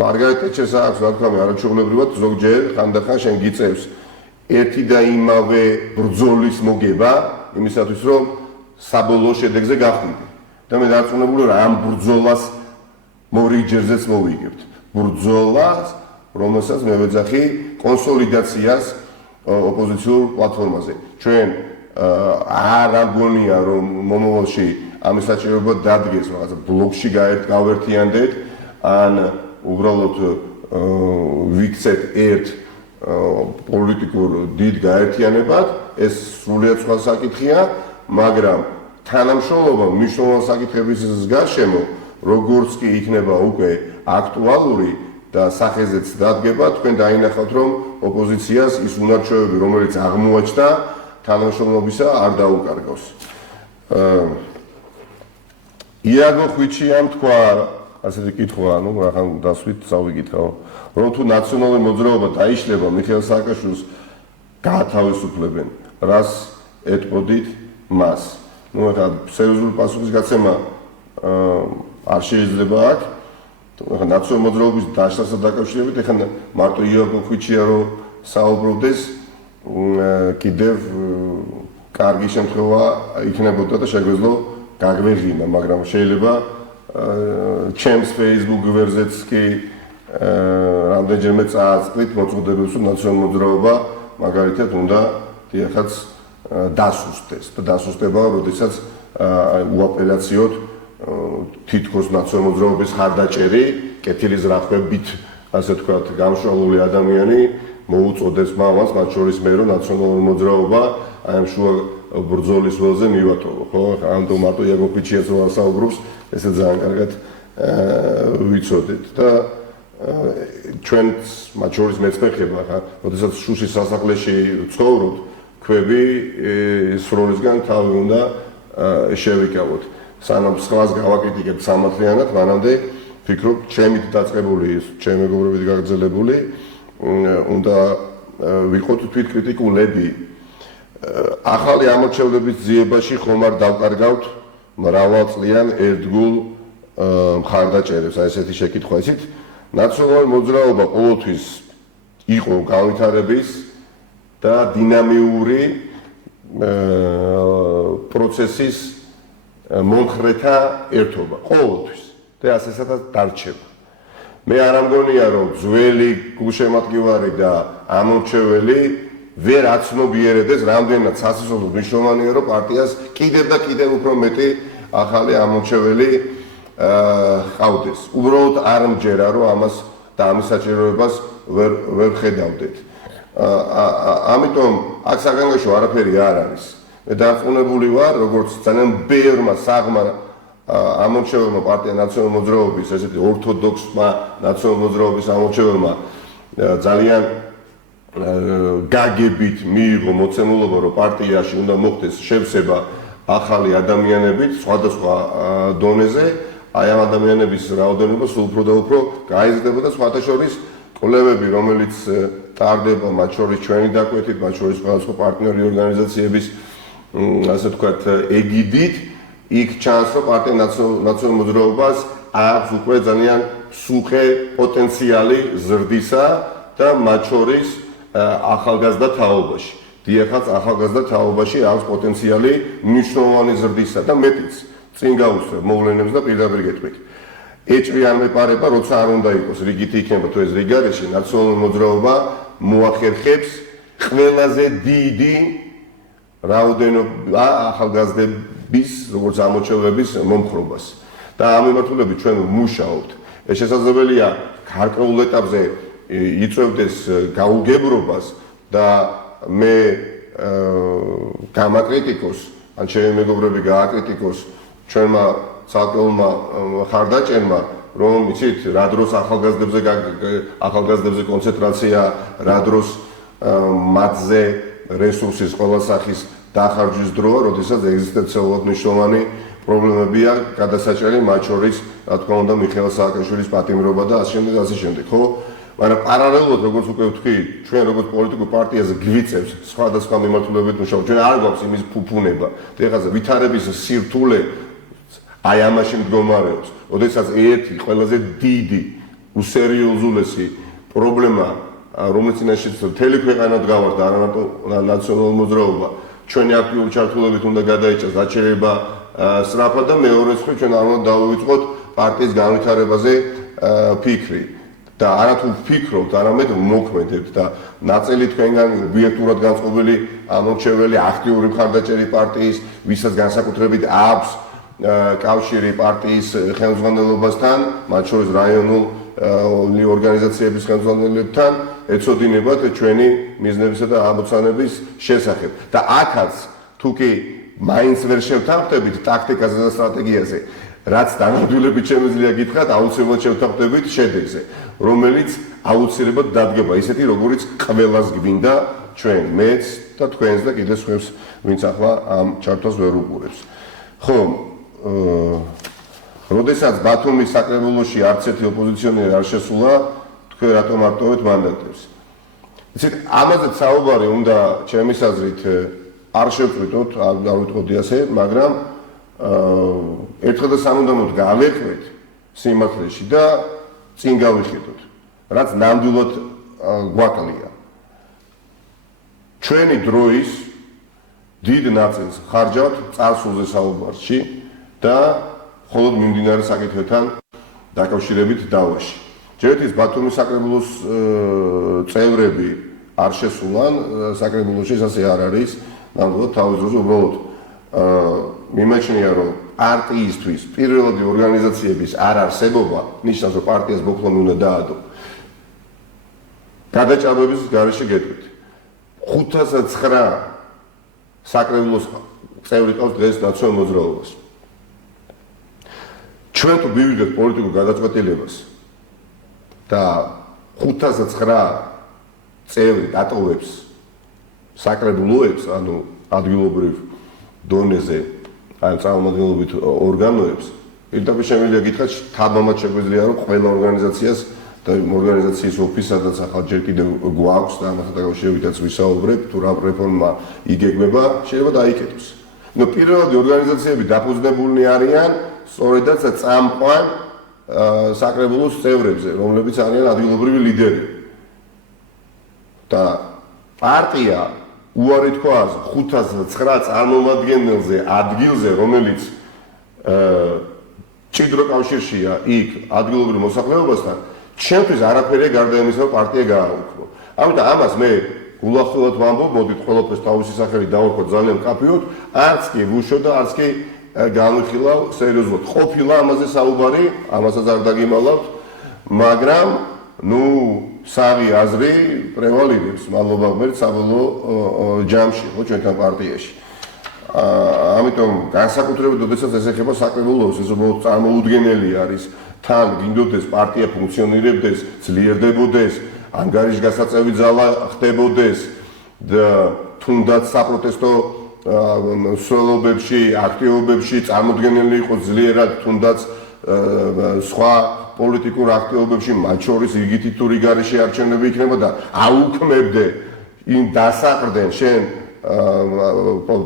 მარგარეტ ტეტჩერს აქვს, რა თქმა უნდა, არაჩვეულებრივად ზოგჯერ ხანდახან შენ გიწევს ერთი და იმავე ბრძოლის მოგება, იმისათვის რომ საბოლოო შედეგზე გახვიდე. და მე დარწმუნებული ვარ, ამ ბრძოლას მორიგჯერზეც მოვიგებთ. ბრძოლას, რომელსაც მე ვეძახი კონსოლიდაციას ოპოზიციურ პლატფორმაზე. ჩვენ არ ამგონია, რომ მომავალში ამის საჭიროება დადგეს რაღაცა ბლოკში გავერთიანდეთ ან უბრალოდ ვიქცეთ ერთ პოლიტიკურ დიდ გაერთიანებად, ეს სრულიად სხვა საკითხია, მაგრამ თანამშრომლობა მნიშვნელოვანი საკითხების გარშემო, როგორც კი იქნება უკვე აქტუალური და სახეზეც დადგება, თქვენ დაინახავთ, რომ ოპოზიციას ის უნარჩვევები, რომელიც აღმოაჩნდა თანამშრომლობისა, არ დაუკარგავს. იაგო ხვიჩიამ თქვა, ასეთი კითხვა, რახან დასვით წავიკითხავ, რომ თუ ნაციონალური მოძრაობა დაიშლება მიხეილ სააკაშვილს გაათავისუფლებენ, რას ეტყოდით მას? ეხლა სერიოზული პასუხისგაცემა არ შეიძლება აქ. ნაციონალური მოძრაობის დაშლასთან დაკავშირებით, ეხლა მარტო იაგო ხვიჩია რომ საუბრობდეს, კიდევ კარგი შემთხვევა იქნებოდა და შეგვეძლო გაგვეღიმა, მაგრამ შეიძლება ჩემს Facebook გვერდზეც კი რამდენჯერმე წააწყდით მოწოდებებს, რომ ნაციონალური მოძრაობა მაგალითად უნდა დიახაც დასუსტდეს და დასუსტება, როდესაც უაპელაციოდ თითქოს ნაციონალური მოძრაობის ხარდაჭერი, კეთილი ზრახვებით, ასე ვთქვათ, გამშვალული ადამიანი მოუწოდებს მამას, მათ შორის მე, რომ ნაციონალური მოძრაობა აი ამ შუა ბრძოლის ველზე მივატოვო, ხო? ამიტომ მარტო იაგო ხვიჩიას რო ასაუბრობს, ესე ძალიან კარგად ვიცოდეთ და ჩვენც მათ შორის მეც მეხება, ხა, როდესაც შუშის სასახლეში ცხოვრობთ, ქვები სროლისგან თავი უნდა შევიკავოთ. სანამ სხვას გავაკრიტიკებთ სამართლიანად, მანამდე ვფიქრობ, ჩემით დაწყებული, ჩემი მეგობრებით გაგრძელებული, უნდა ვიყოთ თვითკრიტიკულები. ახალი ამორჩევლების ძიებაში ხომ არ დავკარგავთ მრავალწლიან ერთგულ მხარდაჭერებს, აი ესეთი შეკითხვა იცით. ნაციონალური მოძრაობა ყოველთვის იყო განვითარების და დინამიური პროცესის მომხრეთა ერთობა, ყოველთვის და ასესაც დარჩება. მე არ ამგონია, რომ ძველი გულშემატკივარი და ამორჩეველი ვერ აცნობიერებდეს, რამდენად სასიცოცხლო მნიშვნელოვანია, რომ პარტიას კიდევ და კიდევ უფრო მეტი ახალი ამორჩეველი ყავდეს. უბრალოდ არ მჯერა, რომ ამას და ამის საჭიროებას ვერ ხედავდეთ. ამიტომ აქ საგანგაშო არაფერი არ არის. მე დარწმუნებული ვარ, როგორც ძალიან ბევრმა საღმა ამორჩეველმა პარტია ნაციონალური მოძრაობის, ესეთი ორთოდოქსმა ნაციონალური მოძრაობის ამორჩეველმა ძალიან გაგებით მიიღო მოცემულობა, რომ პარტიაში უნდა მოხდეს შევსება ახალი ადამიანებით სხვადასხვა დონეზე, აი ამ ადამიანების რაოდენობა სულ უფრო და უფრო გაიზრდება და სხვათა შორის კვლევები, რომელიც ტარდება მათ შორის ჩვენი დაკვეთით, მათ შორის სხვადასხვა პარტნიორი ორგანიზაციების, ასე ვთქვათ, ეგიდით, იქ ჩანს, რომ პარტია ნაციონალურ მოძრაობას აქვს უკვე ძალიან სუხე პოტენციალი ზრდისა და მათ შორის ახალგაზრდა თაობაში. დიახაც, ახალგაზრდა თაობაში აქვს პოტენციალი მნიშვნელოვანი ზრდისა და მეტიც. წინ გაუსწრებ მოვლენებს და პირდაპირ გეტყვით. ეჭვი არ მეპარება, როცა არ უნდა იყოს, რიგითი იქნება თუ ეს რიგარეში, ნაციონალური მოძრაობა მოახერხებს ყველაზე დიდი რაოდენობა ახალგაზრდების, როგორც ამორჩევლების მომხრობას. და ამ მიმართულებით ჩვენ ვმუშაობთ. ეს შესაძლებელია გარკვეულ ეტაპზე იწევდეს გაუგებრობას და მე გამაკრიტიკოს, ან ჩემი მეგობრები გააკრიტიკოს ჩვენმა ცალკეულმა ხარდაჭერმა, რომ იცით, რა დროს ახალგაზრდებზე კონცენტრაცია, რა დროს მათზე რესურსის ყველა სახის დახარჯვის დროა, როდესაც ეგზისტენციალურად მნიშვნელოვანი პრობლემებია გადასაჭრელი, მათ შორის, რა თქმა უნდა, მიხეილ სააკაშვილის პატიმრობა და ასე შემდეგ, ხო? მაგრამ პარალელურად, როგორც უკვე ვთქვი, ჩვენ როგორც პოლიტიკურ პარტიაზე გვიწევს სხვადასხვა მიმართულებით მუშაობა. ჩვენ არ გვაქვს იმის ფუფუნება. ეხლა ვითარების სირთულე აი ამაში მდგომარეობს. როდესაც ერთი ყველაზე დიდი, უსერიოზულესი პრობლემა, რომელიც წინაშეც მთელი ქვეყანა დგავართ და არა მარტო ნაციონალური მოძრაობა, ჩვენი აქტიური ჩართულობით უნდა გადაიჭრას დაჩერება სწრაფად და მეორე მხრივ ჩვენ არ უნდა დავივიწყოთ პარტიის განვითარებაზე ფიქრი. და არათუ ვფიქრობთ, არამედ მოქმედებთ და ნაწილი თქვენგან ობიექტურად განწყობილი ამორჩეველი აქტიური მხარდაჭერი პარტიის, ვისაც განსაკუთრებით აქვს კავშირი პარტიის ხელმძღვანელობასთან, მათ შორის რაიონული ორგანიზაციების ხელმძღვანელებთან ეცოდინებათ ჩვენი მიზნებისა და ამოცანების შესახებ. და აქაც თუ კი მაინც ვერ შევთანხმდებით ტაქტიკაზე და სტრატეგიაზე, რაც დანამდვილებით შემიძლია გითხრათ, აუცილებლად შევთანხმდებით შედეგზე, რომელიც აუცილებლად დადგება ისეთი, როგორიც ყველას გვინდა ჩვენ, მეც და თქვენს და კიდევ სხვებს, ვინც ახლა ამ ჩართვას ვერ უყურებს. ხო, როდესაც ბათუმის საკრებულოში არც ერთი ოპოზიციონერი არ შესულა, თქვენ რატომ არტოვეთ მანდატებს? იცით, ამაზე საუბარი უნდა ჩემის აზრით არ შევწყვიტოთ, არ ვიტყოდი ასე, მაგრამ ერთხელ და სამუდამოდ გავეყვეთ სიმართლეში და წინ გავიხედოთ, რაც ნამდვილად გვაკლია. ჩვენი დროის დიდ ნაწილს ხარჯავთ წარსულზე საუბარში და მხოლოდ მიმდინარე საკითხებთან დაკავშირებით დავაში. ჯერეთის ბათუმის საკრებულოს წევრები არ შესულან საკრებულოში, ასე არ არის, ნამდვილად თავის დროზე უბრალოდ მიმაჩნია, რომ პარტიისთვის პირველადი ორგანიზაციების არ არსებობა ნიშნავს, რომ პარტიას ბოქლომი უნდა დაადო. გადაჭარბების გარეშე გეტყვით. 509 საკრებულოს წევრი ყავს დღეს ნაციონალურ მოძრაობას. ჩვენ თუ მივიღეთ პოლიტიკურ გადაწყვეტილებას და 509 წევრი დატოვებს საკრებულოებს, ანუ ადგილობრივ დონეზე, ან წარმომადგენლობით ორგანოებს, პირდაპირ შემიძლია გითხრათ, თამამად შეგვიძლია, რომ ყველა ორგანიზაციას და ორგანიზაციის ოფისს, სადაც ახლა ჯერ კიდევ გვაქვს და ამასთან დაკავშირებითაც ვისაუბრებ, თუ რა რეფორმა იგეგმება, შეიძლება დაიკეტოს. ნუ პირველადი ორგანიზაციები დაფუძნებულნი არიან სწორედაც წამყვან საკრებულოს წევრებზე, რომლებიც არიან ადგილობრივი ლიდერები. და პარტია უარი თქვას 509 წარმომადგენელზე ადგილზე, რომელიც ჭიდრო კავშირშია იქ ადგილობრივ მოსახლეობასთან, ჩემთვის არაფერია გარდა იმისა, რომ პარტია გააუქმო. ამიტომ ამას მე გულახდილად ვამბობ, მოდით ყველაფერს თავისი სახელი დავარქვა ძალიან მკაფიოდ, არც კი ვუშო და არც კი განვიხილავ სერიოზულად. ყოფილა ამაზე საუბარი, ამასაც არ დაგიმალავთ, მაგრამ ნუ სავი აზრი პრევალიდებს მადლობა ღმერთს საბოლოო ჯამში, ხო, ჩვენთან პარტიაში. ამიტომ განსაკუთრებით, როდესაც ეს ეხება საკრებულოს, ეს უბრალოდ წარმოუდგენელი არის. თან გინდოდეს პარტია ფუნქციონირებდეს, ძლიერდებოდეს, ანგარიშგასაწევი ძალა ხდებოდეს და თუნდაც საპროტესტო მსვლელობებში, აქტივობებში წარმოდგენილი იყოს ძლიერად, თუნდაც სხვა პოლიტიკურ აქტივობებში, მათ შორის იგითი თუ რიგარი შეარჩენები იქნება და აუქმებდე იმ დასაყრდენ შენ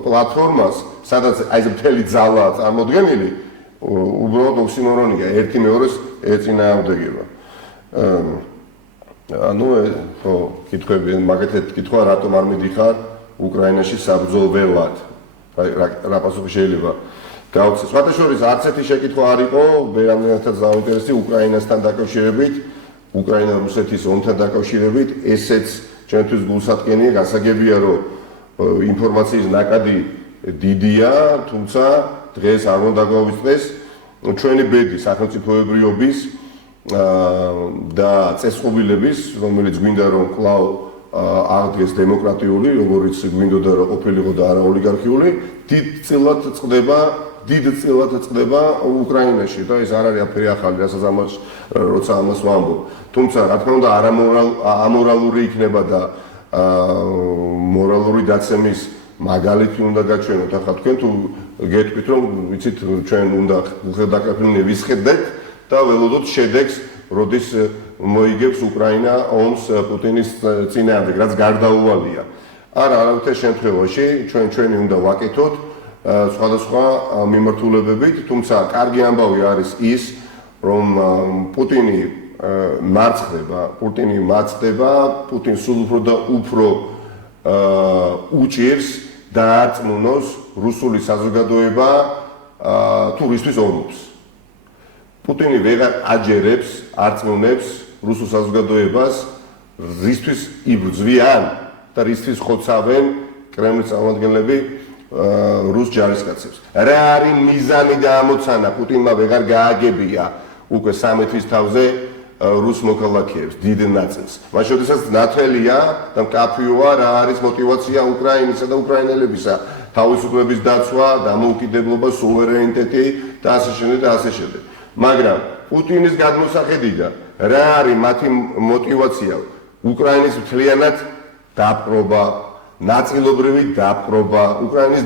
პლატფორმას, სადაც აი ეს მთელი ძალაა წარმოდგენილი, უბრალოდ ოქსიმორონია, ერთი მეორეს ეწინააღმდეგება. ანუ ხო, კითხვები, მაგათი კითხვა, რატომ არ მიდიხარ უკრაინაში საბრძოლველად? რა პასუხი შეიძლება გავცე. სხვათა შორის არც ერთი შეკითხვა არ იყო, მე რამდენადაც დავინტერესდი უკრაინასთან დაკავშირებით, უკრაინა-რუსეთის ომთან დაკავშირებით, ესეც ჩვენთვის გულსატკენია, გასაგებია, რომ ინფორმაციის ნაკადი დიდია, თუმცა დღეს არ უნდა გაგვიწყდეს ჩვენი ბედი სახელმწიფოებრიობის და წესწყობილების, რომელიც გვინდა რომ კვლავ აღდგეს დემოკრატიული, როგორც გვინდოდა რომ ყოფილიყო და არა ოლიგარქიული, დიდ წილად წყდება უკრაინაში და ეს არ არის აფერი ახალი, რასაც როცა ამას ვამბობ. თუმცა რა თქმა უნდა ამორალური იქნება და მორალური დაცემის მაგალითი უნდა გაჩვენოთ. ახლა თქვენ თუ გეტყვით, რომ ვიცით, ჩვენ უნდა ხელდაკრეფილნი ვისხედეთ და ველოდოთ შედეგს, როდის მოიგებს უკრაინა ომს პუტინის წინააღმდეგ, რაც გარდაუვალია. არა, არავითარ შემთხვევაში ჩვენი უნდა ვაკეთოთ სხვადასხვა მიმართულებებით, თუმცა კარგი ამბავი არის ის, რომ პუტინი მარცხდება, პუტინს სულ უფრო და უფრო უჭირს დაარწმუნოს რუსული საზოგადოება თურისთვის ომობს. პუტინი ვეღარ აჯერებს, არწმუნებს რუსულ საზოგადოებას, რისთვის იბრძვიან და რისთვის ხოცავენ კრემლის წარმომადგენლები რუს ჯარისკაცებს. რა არის მიზანი და ამოცანა პუტინმა ვეღარ გააგებია უკვე 13 თვის თავზე რუს მოქალაქეებს დიდ ნაწილს. მას შესაძლოა ნათელია და მკაფიოა რა არის мотиваცია უკრაინისა და უკრაინელებისა თავისუფლების დაცვა, დამოუკიდებლობა, სუვერენიტეტი და ასე შემდეგ და ასე შემდეგ. მაგრამ პუტინის გადმოსახედიდან რა არის მათი мотиваცია უკრაინის მთლიანად დაპყრობა, ნაწილობრივი დაპყრობა, უკრაინის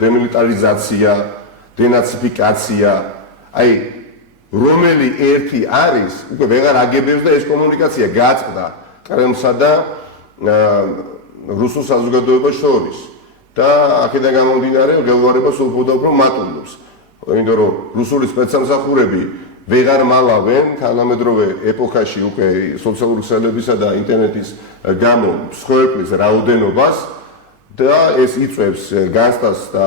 დემილიტარიზაცია, დენაციფიკაცია, აი რომელი ერთი არის, უკვე ვეღარ აგებებს და ეს კომუნიკაცია გაწყდა კრემლსა და რუსულ საზოგადოებას შორის და აქედან გამომდინარე გელვარება სულ უფრო და უფრო მატულობს. იმიტომ რომ რუსული სპეცსამსახურები ვეღარ მალავენ თანამედროვე ეპოქაში უკვე სოციალური ქსელებისა და ინტერნეტის გამო მსხვერპლის რაოდენობას და ეს იწვევს განსტას და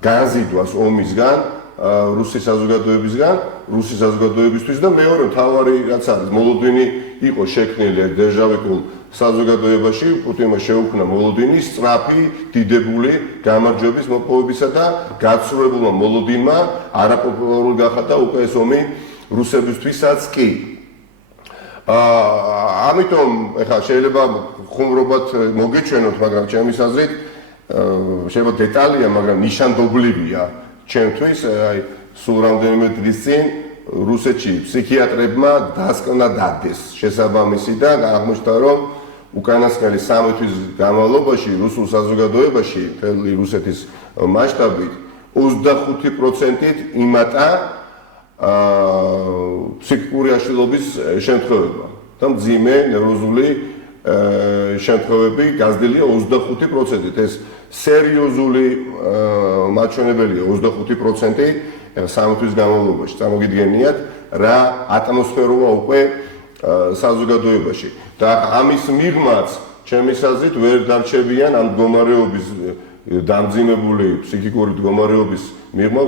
განზიდვას ომისგან რუსის საზოგადოებისგან, რუსის საზოგადოებისთვის და მეორე მთავარი რაც არის მოლოდინი იყო შექმნილი დერჟავიკულ საზოგადოებაში, პუტინმა შეუქმნა მოლოდინი სწრაფი, დიდებული გამარჯვების მოპოვებისა და გაცვლებულმა მოლოდინმა არაპოპულარული გახადა უკვე ეს ომი რუსებისთვისაც კი. ამიტომ ეხლა შეიძლება ხუმრობად მოგეჩვენოთ, მაგრამ ჩემის აზრით შეიძლება დეტალია, მაგრამ ნიშანდობლივია ჩემთვის, აი სულ რამდენიმე დღის წინ რუსეთში ფსიქიატრებმა დასკვნა დადეს შესაბამისი და აღმოჩნდა, რომ უკანასკნელი 13 თვის განმავლობაში რუსულ საზოგადოებაში მთელი რუსეთის მასშტაბით 25%-ით იმატა ფსიქიკური აშლილობის შემთხვევება და მძიმე ნევროზული შემთხვევები გაზრდილია 25%-ით. ეს სერიოზული მაჩვენებელია 25% 13 თვის განმავლობაში. წარმოგიდგენიათ რა ატმოსფეროა უკვე საზოგადოებაში და ამის მიღმაც ჩემის აზრით ვერ დარჩებიან ამ მდგომარეობის დამძიმებული ფსიქიკური მდგომარეობის მიღმა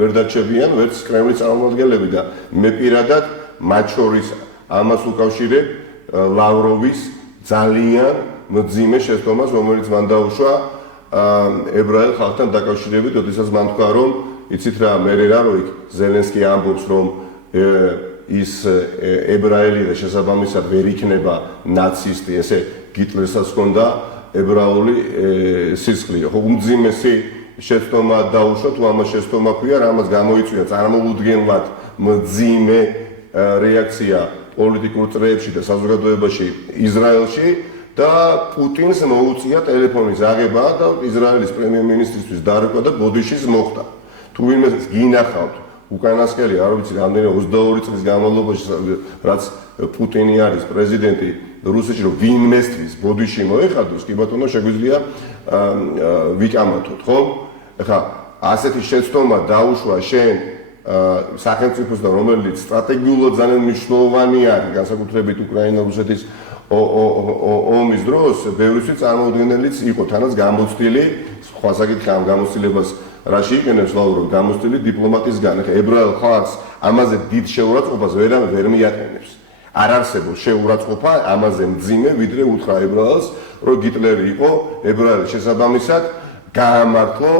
ვერ დარჩებიან ვერც კრემლის წარმომადგენლები და მე პირადად მათ შორის ამას უკავშირებ ლავროვის ძალიან მძიმე შეცდომას, რომელიც მან დაუშვა ებრაელ ხალხთან დაკავშირებით, როდესაც მან თქვა, რომ იცით რა, მე რა რო იქ ზელენსკი ამბობს, რომ ის ებრაელი და შესაბამისად ვერ იქნება ნაცისტი, ესე გიტლერსაც ჰქონდა ებრაული სისხლი. ხო, უმძიმესი შეცდომა დაუშვა, თუ ამას შეცდომა ქვია, რამაც გამოიწვია წარმოუდგენლად მძიმე რეაქცია პოლიტიკურ წრეებში და საზოგადოებაში ისრაელში და პუტინს მოუწია ტელეფონის აღება და ისრაელის პრემიერ-მინისტრისთვის დარეკვა და ბოდიშის მოხდა. თუ ვინმე გინახავთ უკანასკნელი, არ ვიცი, რამდენიმე 22 წლის განმავლობაში, რაც პუტინი არის პრეზიდენტი რუსეთში, რომ ვინმესთვის ბოდიში მოეხადოს, კი ბატონო, შეგვიძლია ვიკამათოთ, ხო? ეხლა ასეთი შეცდომა დაუშვა შენ სახელმწიფოსთან, რომელიც სტრატეგიულად ძალიან მნიშვნელოვანი არის, განსაკუთრებით უკრაინა-რუსეთის ომის დროს, ბევრისთვის წარმოუდგენელიც იყო, თანაც გამოცდილი, სხვა საკითხი ამ გამოცდილებას რაში იყენებს ლავროვი, გამოცდილი დიპლომატისგან, ეხლა ებრაელ ხალხს ამაზე დიდ შეურაცხყოფას ვერ მიაყენებს. არ არსებობს შეურაცხყოფა ამაზე მძიმე, ვიდრე უთხრა ებრაელს, რომ გიტლერი იყო ებრაელის შესაბამისად გაამართლო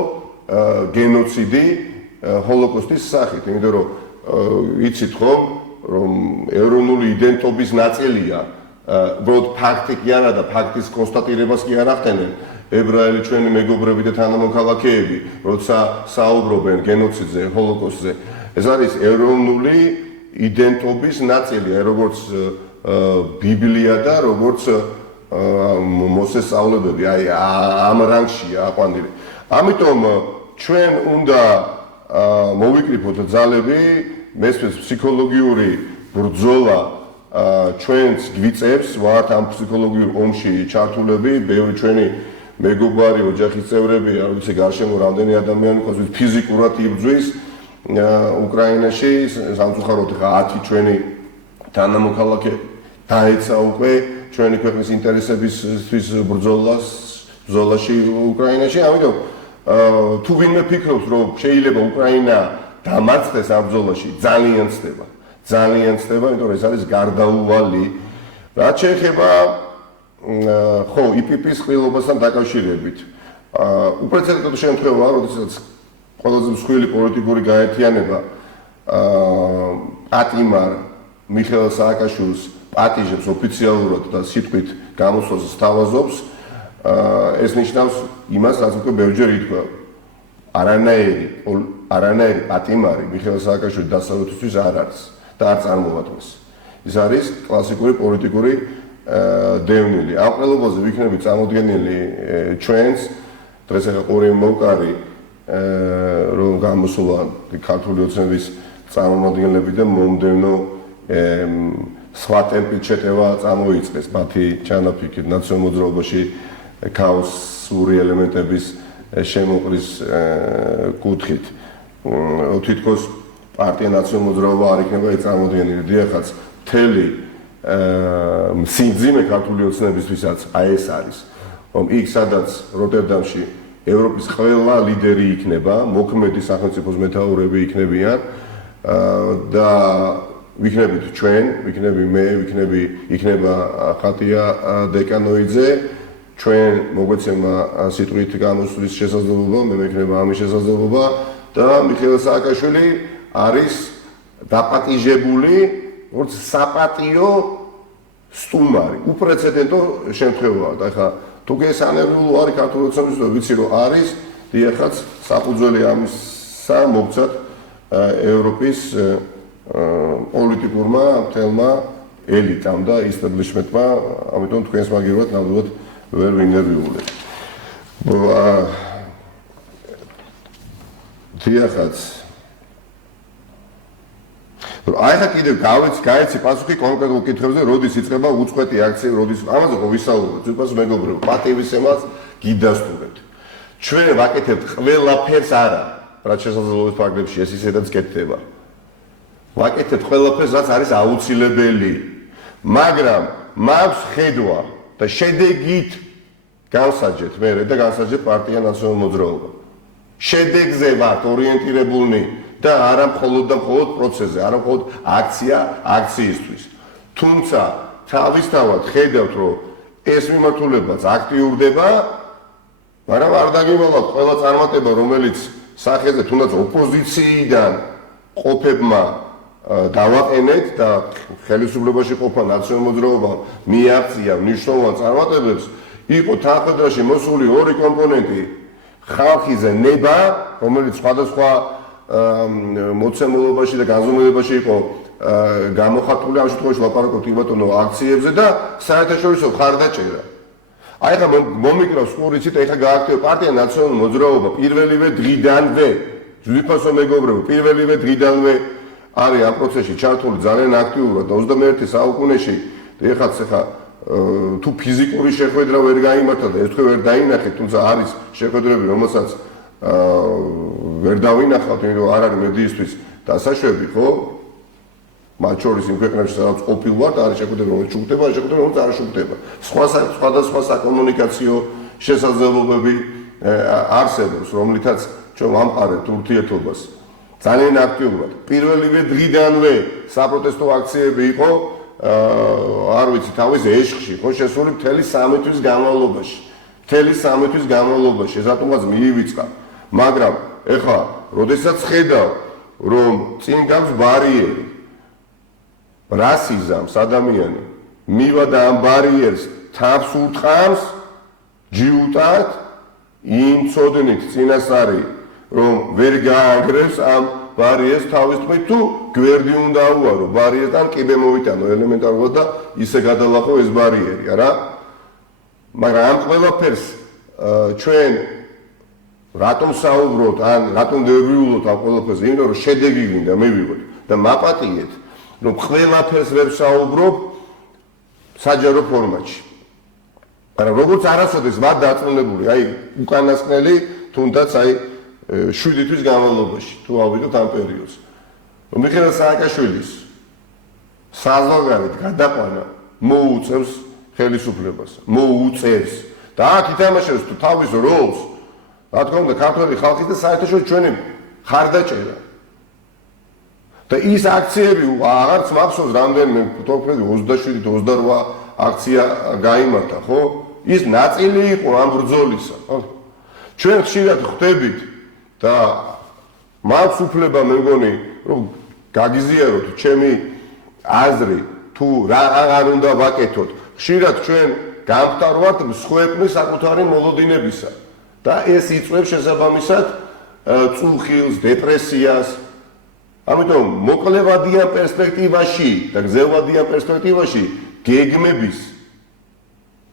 გენოციდი ჰოლოკოსტის სახით, იმიტომ რომ იცით ხომ, რომ ეროვნული იდენტობის ნაწილია, უბრალოდ ფაქტი კი არა და ფაქტის კონსტატირებას კი არ ახდენენ ებრაელი ჩვენი მეგობრები და თანამოქალაქეები, როცა საუბრობენ გენოციდზე, ჰოლოკოსტზე. ეს არის ეროვნული იდენტობის ნაწილი, როგორც ბიბლია და როგორც მოსესწავლებები, აი ამ რანგშია აყვანილი. ამიტომ ჩვენ უნდა მოვიკრიფოთ ძალები, მესმის ფსიქოლოგიური ბრძოლა ჩვენს გვიწევს, ვართ ამ ფსიქოლოგიურ ომში ჩართულები, ბევრი ჩვენი მეგობარი, ოჯახის წევრები, არ ვიცი, გარშემო რამდენი ადამიანი ყავს, ფიზიკურად იბრძვის უკრაინაში, სამწუხაროდ 10 ჩვენი თანამოქალაქე დაეცა უკვე ჩვენი ქვეყნის ინტერესებისთვის ბრძოლაში უკრაინაში, ამიტომ თუ ვინმე ფიქრობს, რომ შეიძლება უკრაინა დამარცხდეს ამ ბრძოლაში, ძალიან ცდება, იმიტომ რომ ეს არის გარდაუვალი. რაც შეეხება ხო, IPP-ის ყრილობასთან დაკავშირებით, უპრეცედენტო შემთხვევაა, როდესაც ყველაზე მსხვილი პოლიტიკური გაერთიანება პატიმარ მიხეილ სააკაშვილის პატიჟებს ოფიციალურად და სიტყვით გამოსვლას სთავაზობს, ეს ნიშნავს იმას, რაც უკვე ბევრჯერ ითქვა. არანაირი პატიმარი მიხეილ სააკაშვილის დასავლეთისთვის არ არის და არ წარმოვადგეს. ეს არის კლასიკური პოლიტიკური დევნილი. ამ ყველაფერზე ვიქნებით წარმოდგენილი ჩვენს დღეს ახლა ყურე მოვკარი რომ გამოსულა ქართული ოცნების წარმომადგენლები და მომდევნო სხვა ტემპით შეტევა წარმოიწყეს მათი ჩანაფიქრით ნაციონალურ მოძრაობაში ქაოსური ელემენტების შემოყრის კუთხით. თითქოს პარტია ნაციონალურ მოძრაობა არ იქნება წარმოდგენილი. დიახაც მთელი სიმძიმე ქართული ოცნებისთვისაც აი ეს არის, რომ იქ სადაც როტერდამში ევროპის ყველა ლიდერი იქნება, მოქმედი სახელმწიფოს მეთაურები იქნებიან და ვიქნებით ჩვენ, ვიქნები მე, იქნება ხატია დეკანოიძე, ჩვენ მოგვეცემა სიტყვით გამოსვლის შესაძლებლობა, მე მექნება ამის შესაძლებლობა და მიხეილ სააკაშვილი არის დაპატიჟებული როგორც საპატიო სტუმარი, უპრეცედენტო შემთხვევაა და ახლა თუ გესანერული არის ქართული ოცნების და ვიცი რომ არის, დიახაც საფუძველი ამისა მოგცათ ევროპის პოლიტიკურმა მთელმა ელიტამ და ისტაბლიშმენტმა, ამიტომ თქვენს მაგივრად ნამდვილად ვერ ვინერვიულებ. დიახაც აი ხა კიდევ გაიცი პასუხი კონკრეტულ კითხვებზე, როდის იწყება უწყვეტი აქცია, როდის ამაზე ხო ვისაუბრებთ, უბრალოდ მეგობრებო, პატივისცემას გიდასტურებთ. ჩვენ ვაკეთებთ ყველაფერს არა, რაც შესაძლებლობის ფარგლებში ეს ისედაც კეთდება. ვაკეთებთ ყველაფერს, რაც არის აუცილებელი, მაგრამ მაქვს ხედვა და შედეგით განსაჯეთ მე და განსაჯეთ პარტია ნაციონალურ მოძრაობა. შედეგზე ვართ ორიენტირებულნი და არა მხოლოდ და მხოლოდ პროცესზე, არა მხოლოდ აქციისთვის. თუმცა თავისთავად ხედავთ, რომ ეს მიმართულებაც აქტიურდება, მაგრამ არ დაგიმალავთ ყველა წარმატება, რომელიც სახეზე თუნდაც ოპოზიციიდან ყოფებმა დავაყენეთ და ხელისუფლებაში ყოფა ნაციონალურ მოძრაობამ მიაღწია მნიშვნელოვან წარმატებებს, იყო თანხმდროში მოსული ორი კომპონენტი, ხალხიზე ნება, რომელიც სხვადასხვა მოცემულობაში და განზომილებაში იყო გამოხატული, ამ შემთხვევაში ლაპარაკობთ ბატონო აქციებზე და საერთაშორისო მხარდაჭერა. აი ხა მომიკრავს ყურიცით, ეხლა გააქტიურა პარტია ნაციონალურ მოძრაობა პირველივე დღიდანვე, ძვირფასო მეგობრებო, პირველივე დღიდანვე არის ამ პროცესში ჩართული ძალიან აქტიურად 21 საუკუნეში. ეხაც ახლა თუ ფიზიკური შეხვედრა ვერ გაიმართა და ერთხელ ვერ დაინახეთ, თუმცა არის შეხვედრები, რომელსაც ვერ დავინახავთ, იმიტომ რომ არ არის მედიისთვის დასაშვები, ხო? მათ შორის იმ ქვეყნებში, სადაც ყოფილვართ, არის შეხვედრები, რომელიც შუქდება, არის შეხვედრები, რომელიც არ შუქდება. სხვადასხვა საკომუნიკაციო შესაძლებლობები არსებობს, რომლითაც ჩვენ ვამყარებთ ურთიერთობას. ძალიან აქტიურად. პირველივე დღიდანვე საპროტესტო აქციები იყო, არ ვიცი, თავის ეშხში, ხო, შესული მთელი 3 თვის განმავლობაში. მთელი 3 თვის განმავლობაში ეს რატომაც მიივიწყა. მაგრამ ეხლა, როდესაც ხედავ, რომ წინ გაქვს ბარიერი, რასიზმს ადამიანი მივა და ამ ბარიერს თავს უტყამს, ჯიუტად, იმ წოდნით წინასწარი, რომ ვერ გაანგრევს ამ ბარიერს თავის თქმით, თუ გვერდი უნდა უარო ბარიერთან კიბე მოვიტანო ელემენტარულად და ისე გადალახო ეს ბარიერი, არა? მაგრამ ამ ყველაფერს ჩვენ რატომ საუბრობთ, ან რატომ დევიულობთ ამ ყველაფერზე, იმიტომ რომ შედეგი გვინდა მივიღოთ და მაპატიეთ, რომ ყველაფერს ვერ საუბრობ საჯარო ფორმატში. მაგრამ როგორც არასოდეს ვარ დაწუნებული, აი უკანასკნელი თუნდაც აი 7 თვის განმავლობაში, თუ ავიღოთ ამ პერიოდს. რომ მიხეილ სააკაშვილის საზღვარგარეთ გადაყვანა მოუწევს ხელისუფლებას, მოუწევს და აქ ითამაშებს თუ თავის როლს, რა თქმა უნდა, ქართული ხალხის და საერთაშორისო ჩვენი ხარდაჭერა. და ის აქციები აღარც მახსოვს რამდენიმე, თორემ 27-28 აქცია გაიმართა, ხო? ის ნაწილი იყო ამ ბრძოლისა, ხო? ჩვენ ხშირად ხვდებით და მაქვს უფლება მე მგონი რომ გაგიზიაროთ ჩემი აზრი თუ რა არ უნდა ვაკეთოთ ხშირად ჩვენ გამხდარვართ მსხვერპლის საკუთარი მოლოდინებისა და ეს იწვევს შესაბამისად წუხილს, დეპრესიას. ამიტომ მოკლევადიან პერსპექტივაში და გრძელვადიან პერსპექტივაში გეგმების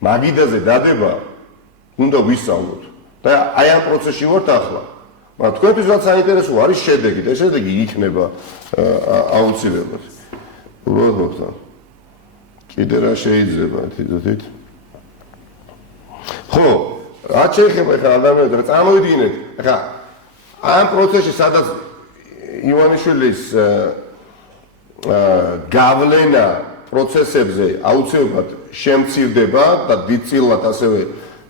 მაგიდაზე დადება უნდა ვისწავლოთ. და აი ამ პროცესში ვართ ახლა. მაგრამ თქვენთვის რაც საინტერესო არის შედეგი და შედეგი იქნება აუცილებლად. უბრალოდ კიდე რა შეიძლება თითოეულ ხო, რაც შეიძლება ხა ადამიანებს რა წარმოვიდგინეთ, ხა ამ პროცესში სადაც ივანიშვილის გავლენა პროცესებზე აუცილებლად შემცირდება და დიდწილად ასევე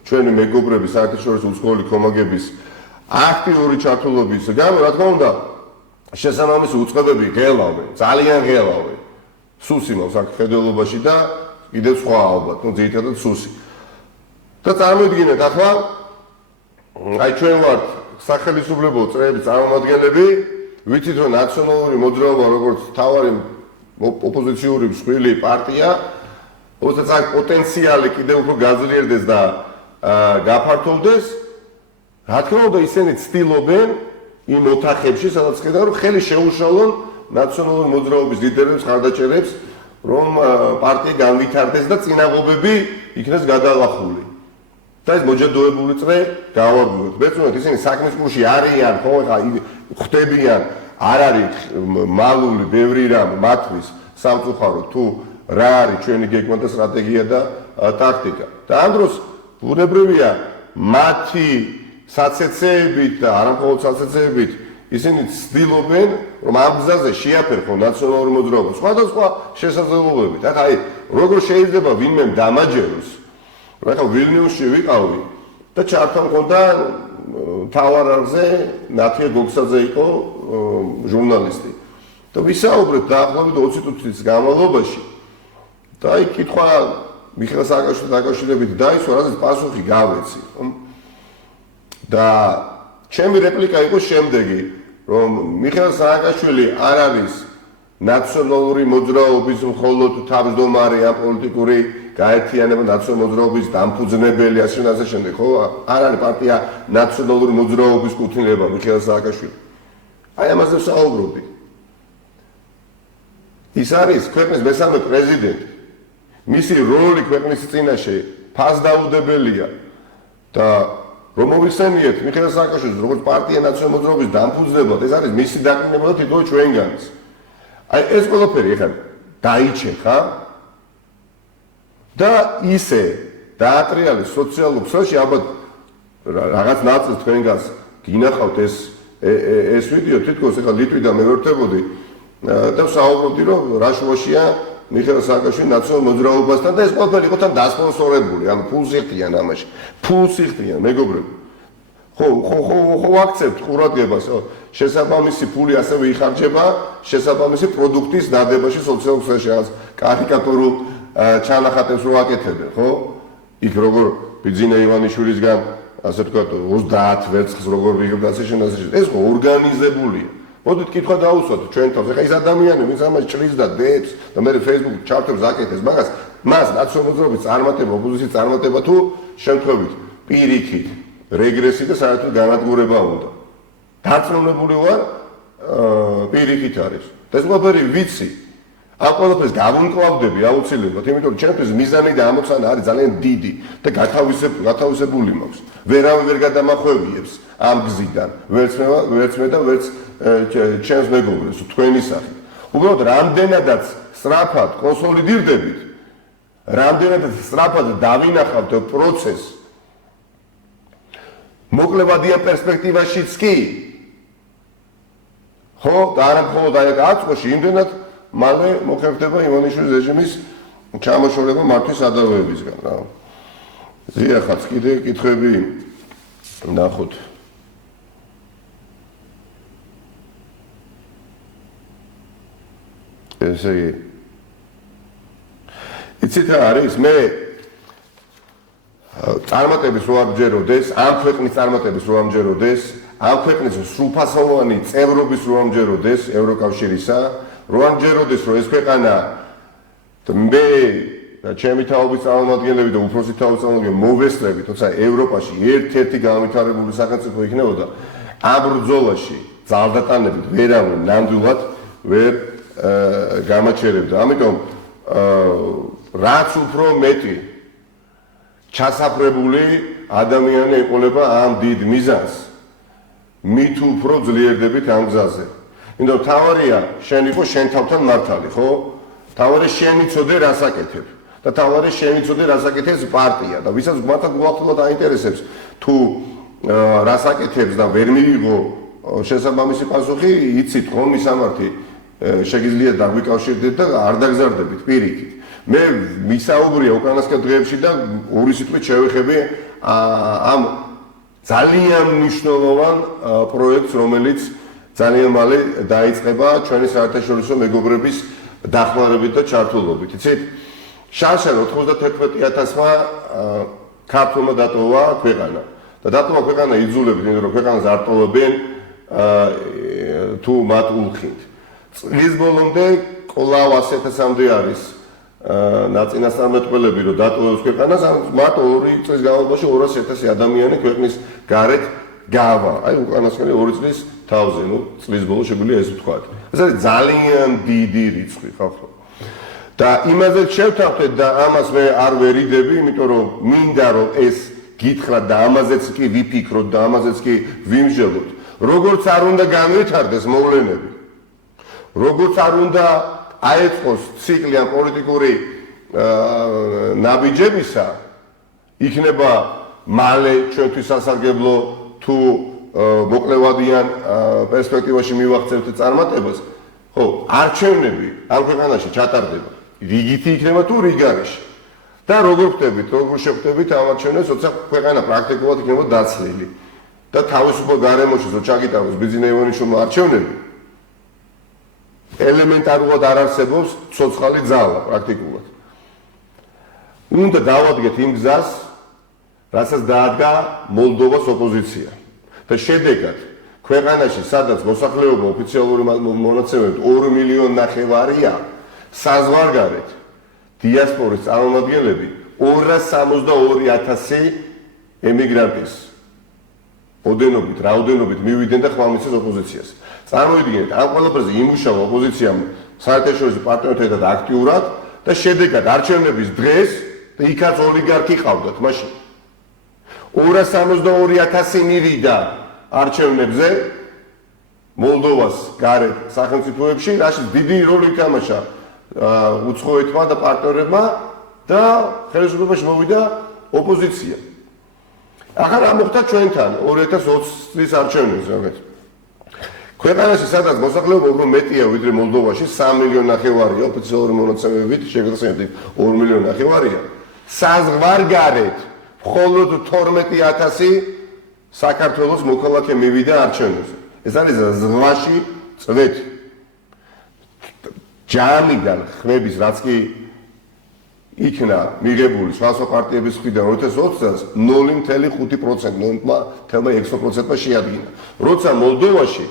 ჩვენი მეგობრების საერთაშორისო უცხოელი კომაგების აქტიური ჩართულობის გამო რა თქმა უნდა შესაბამისი უწყებები ღელავენ, ძალიან ღელავენ. სუსი მაქვს აქ ხედველობაში და კიდევ სხვა ალბათ, ну ძირითადად სუსი. და წარმოვიდგინეთ ახლა აი ჩვენ ვართ სახელმწიფო წრეების წარმომადგენლები, ვიცით რომ ნაციონალური მოძრაობა როგორც თავარი ოპოზიციური მსხვილი პარტია, უბრალოდ აქ პოტენციალი კიდევ უფრო გაძლიერდეს და გაფართოვდეს. რა თქმა უნდა ისინი ცდილობენ იმ ოთახებში, სადაც ხედავ რომ ხელი შეუშალონ ნაციონალური მოძრაობის ლიდერებს, ხარდაჭერებს, რომ პარტია განვითარდეს და წინაღობები იქნეს გადალახული. და ეს მოჯადოებული წრე გავარგულოთ. მეცნიერად ისინი საქმის კურსში არიან, ხო, ხა ხვდებიან, არ არის მალული ბევრი რამ მათთვის სამწუხარო თუ რა არის ჩვენი გეგმა და სტრატეგია და ტაქტიკა. და ამ დროს ბუნებრივია მათი საცეცეებით და არამხოლოდ საცეცეებით ისინი ცდილობენ რომ ამ გზაზე შეაფერხონ ნაციონალური მოძრაობა სხვადასხვა შესაძლებლობებით. ახლა აი როგორ შეიძლება ვინმე დამაჯეროს რა ვილნიუსში ვიყავი და ჩართვა მქონდა თავარარზე ნათია გოგსაძე იყო ჟურნალისტი და ვისაუბრეთ დაახლოებით 20 წუთის განმავლობაში და აი კითხვა მიხეილ სააკაშვილთან დაკავშირებით დაისვა რაზეც პასუხი გავეცი და ჩემი რეპლიკა იყო შემდეგი რომ მიხეილ სააკაშვილი არ არის ნაციონალური მოძრაობის მხოლოდ თავმჯდომარე ან პოლიტიკური გაერთიანება ნაციონალური მოძრაობის დამფუძნებელი ასე შემდეგ ხო არ არის პარტია ნაციონალური მოძრაობის კუთვნილება მიხეილ სააკაშვილი აი ამაზე ვსაუბრობდი ის არის ქვეყნის მესამე პრეზიდენტი მისი როლი ქვეყნის წინაშე ფასდაუდებელია და რომ მოვიხსენიეთ მიხეილ სააკაშვილის როგორც პარტია ნაციონალური მოძრაობის დამფუძნებლად ეს არის მისი დაკნინება და თითოეულ ჩვენგანს აი ეს ყველაფერი ეხლა დაიჩეხა და ისე დაატრიალეს სოციალურ ქსელში ალბათ რაღაც ნაწილს თქვენგანს გინახავთ ეს ვიდეო თითქოს ეხლა ლიტვიდან მე ვერთებოდი და ვსაუბრობდი რომ რა შუაშია მიხეილ სააკაშვილი ნაციონალურ მოძრაობასთან და ეს ყველაფერი იყო თან დასპონსორებული ანუ ფულს იხდიან ამაში ფულს იხდიან მეგობრებო ხო აქცევთ ყურადღებას შესაბამისი ფული ასევე იხარჯება შესაბამისი პროდუქტის დადებაში სოციალურ ქსელში რაღაც კარიკატურულ ჩანახატებს რო აკეთებენ ხო იქ როგორ ბიძინა ივანიშვილისგან ასე ვთქვათ 30 ვერცხლს როგორ ვიღებდა ასე ეს ხო ორგანიზებულია მოდით კითხვა დაუსვათ ჩვენ თავს ეხა ის ადამიანი ვინც ამას ჭრის და დებს და მე Facebook ჩარტებს აკეთებს მაგას მას ნაციონალური მოძრაობის წარმატება ოპოზიციის წარმატება თუ შემთხვევით პირიქით რეგრესი და საერთოდ განადგურება უნდა დარწმუნებული ვარ პირიქით არის და ეს ყველაფერი ვიცი ამ ყველაფერს გავუმკლავდები აუცილებლად იმიტომ რომ ჩემთვის მიზანი და ამოცანა არის ძალიან დიდი და გათავისებული მაქვს ვერავინ ვერ გადამახვევიებს ამ გზიდან ვერც მე და ვერც ჩემს მეგობრებს თქვენი სახით უბრალოდ რამდენადაც სწრაფად კონსოლიდირდებით რამდენადაც სწრაფად დავინახავთ პროცესს მოკლევადიან პერსპექტივაშიც კი ხო და არა მხოლოდ აი აწყოში იმდენად მალე მოხერხდება ივანიშვილის რეჟიმის ჩამოშორება მართვის სადავეებისგან რა ზიახაც კიდე კითხვები ნახოთ ესე იგი იცით რა არის მე წარმატების რო არ მჯეროდეს, ამ ქვეყნის წარმატების რო არ მჯეროდეს, ამ ქვეყნის სრულფასოვანი წევრობის რო არ მჯეროდეს ევროკავშირისა, რო არ მჯეროდეს, რომ ეს ქვეყანა მე და ჩემი თაობის წარმომადგენლები და უფროსი თაობის წარმომადგენლები მოვესწრებით, თორსა ევროპაში ერთ-ერთი განვითარებული სახელმწიფო იქნებოდა, ამ ბრძოლაში ძალდატანებით ვერავინ ნამდვილად ვერ გამაჩერებდა. ამიტომ რაც უფრო მეტი ჩასაფრებული ადამიანი ეყოლება ამ დიდ მიზანს, მით უფრო ძლიერდებით ამ გზაზე. იმიტომ თავარია შენ იყო შენ თავთან მართალი, ხო? თავარია შენ იცოდე რას აკეთებ და თავარია შენ იცოდე რას აკეთებს პარტია და ვისაც მართლა გულახდილად აინტერესებს თუ რას აკეთებს და ვერ მიიღო შესაბამისი პასუხი, იცით ხომ მისამართი შეგიძლიათ დაგვიკავშირდეთ და არ დაგზარდებით პირიქით. მე მისაუბრია უკანასკნელ დღეებში და ორი სიტყვით შევეხები ამ ძალიან მნიშვნელოვან პროექტს, რომელიც ძალიან მალე დაიწყება ჩვენი საერთაშორისო მეგობრების დახმარებით და ჩართულობით. იცით? შარშან 91,000-მა ქართველმა დატოვა ქვეყანა. და დატოვა ქვეყანა იძულებით, იმიტომ რომ ქვეყანას არ ტოვებენ თუ მათ ულხით. წლის ბოლომდე კვლავ 100,000-მდე არის ნაწინასწარმეტყველები, რომ დატოვებს ქვეყანას, მარტო 2 წლის განმავლობაში 200,000 ადამიანი ქვეყნის გარეთ გავა. აი უკანასკნელი 2 წლის თავზე, წლის ბოლოს შეგვიძლია ეს ვთქვათ. ეს არის ძალიან დიდი რიცხვი, ხალხო. და იმაზე შევთავაზეთ და ამას მე არ ვერიდები, იმიტომ რომ მინდა რომ ეს გითხრათ და ამაზეც კი ვიფიქროთ და ამაზეც კი ვიმსჯელოთ. როგორც არ უნდა განვითარდეს მოვლენები, როგორც არ უნდა აეწყოს ციკლი ამ პოლიტიკური ნაბიჯებისა, იქნება მალე ჩვენთვის სასარგებლო თუ მოკლევადიან პერსპექტივაში მივახცევთ წარმატებას, ხო, არჩევნები ამ ქვეყანაში ჩატარდება. რიგითი იქნება თუ რიგარეში. და როგორ ხდებით, როგორ შეხვდებით ამ არჩევნებს, როცა ქვეყანა პრაქტიკულად იქნება დაცლილი. და თავისუფალ გარემოში რო ჩაგიტაროს ბიძინა ივანიშვილმა არჩევნები, ელემენტარულად არ არსებობს ცოცხალი ძალა პრაქტიკულად. უნდა დავადგეთ იმ გზას, რასაც დაადგა მოლდოვას ოპოზიცია. და შედეგად ქვეყანაში, სადაც მოსახლეობა ოფიციალური მონაცემებით 2,5 მილიონია, საზღვარგარეთ დიასპორის წარმომადგენლები 262,000 ემიგრანტის რაოდენობით მივიდნენ და ხმამისეს ოპოზიციას. წარმოიდგინეთ, ამ ყველაფერზე იმუშავა ოპოზიციამ საერთაშორისო პარტნიორებთან აქტიურად და შედეგად არჩევნების დღეს და იქაც ოლიგარქი ყავდათ მაშინ. 262,000 მივიდა არჩევნებზე მოლდოვას გარეთ სახელმწიფოებში, რაშიც დიდი როლი ითამაშა უცხოეთმა და პარტნიორებმა და ხელისუფლებაში მოვიდა ოპოზიცია. ახლა რა მოხდა ჩვენთან 2020 წლის არჩევნებზე, ამეთ. ქვეყანაში, სადაც მოსახლეობა უფრო მეტია ვიდრე მოლდოვაში, 3,5 მილიონია ოფიციალური მონაცემებით, შეგახსენებთ 2,5 მილიონია, საზღვარგარეთ მხოლოდ 12,000 საქართველოს მოქალაქე მივიდა არჩევნებზე. ეს არის ზღვაში წვეთი. ჯამიდან ხმების რაც კი იქნა მიღებული სხვა პარტიების მხრიდან 2020 წელს 0,5%, 0,6%-მა შეადგინა. როცა მოლდოვაში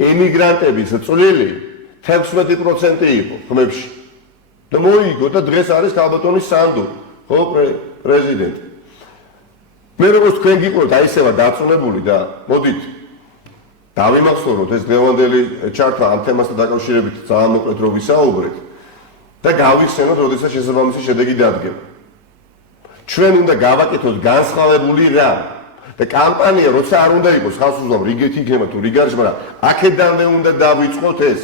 ემიგრანტების წვლილი 16% იყო ხმებში. და მოიგო და დღეს არის ქალბატონი სანდო, ხო, პრეზიდენტი. მე როგორც თქვენ გიყურებთ, აი ესევა დაწუნებული და მოდით დავიმახსოვროთ ეს დღევანდელი ჩართვა ამ თემასთან დაკავშირებით ძალიან მოკლედ რომ ვისაუბრეთ და გავიხსენოთ, როდესაც შესაბამისი შედეგი დადგება. ჩვენ უნდა გავაკეთოთ განსხვავებული რა და კამპანია როცა არ უნდა იყოს ხალხსუზღვრა რიგეთი იქნება თუ რიგარეში, მაგრამ აქედანვე უნდა დავიწყოთ ეს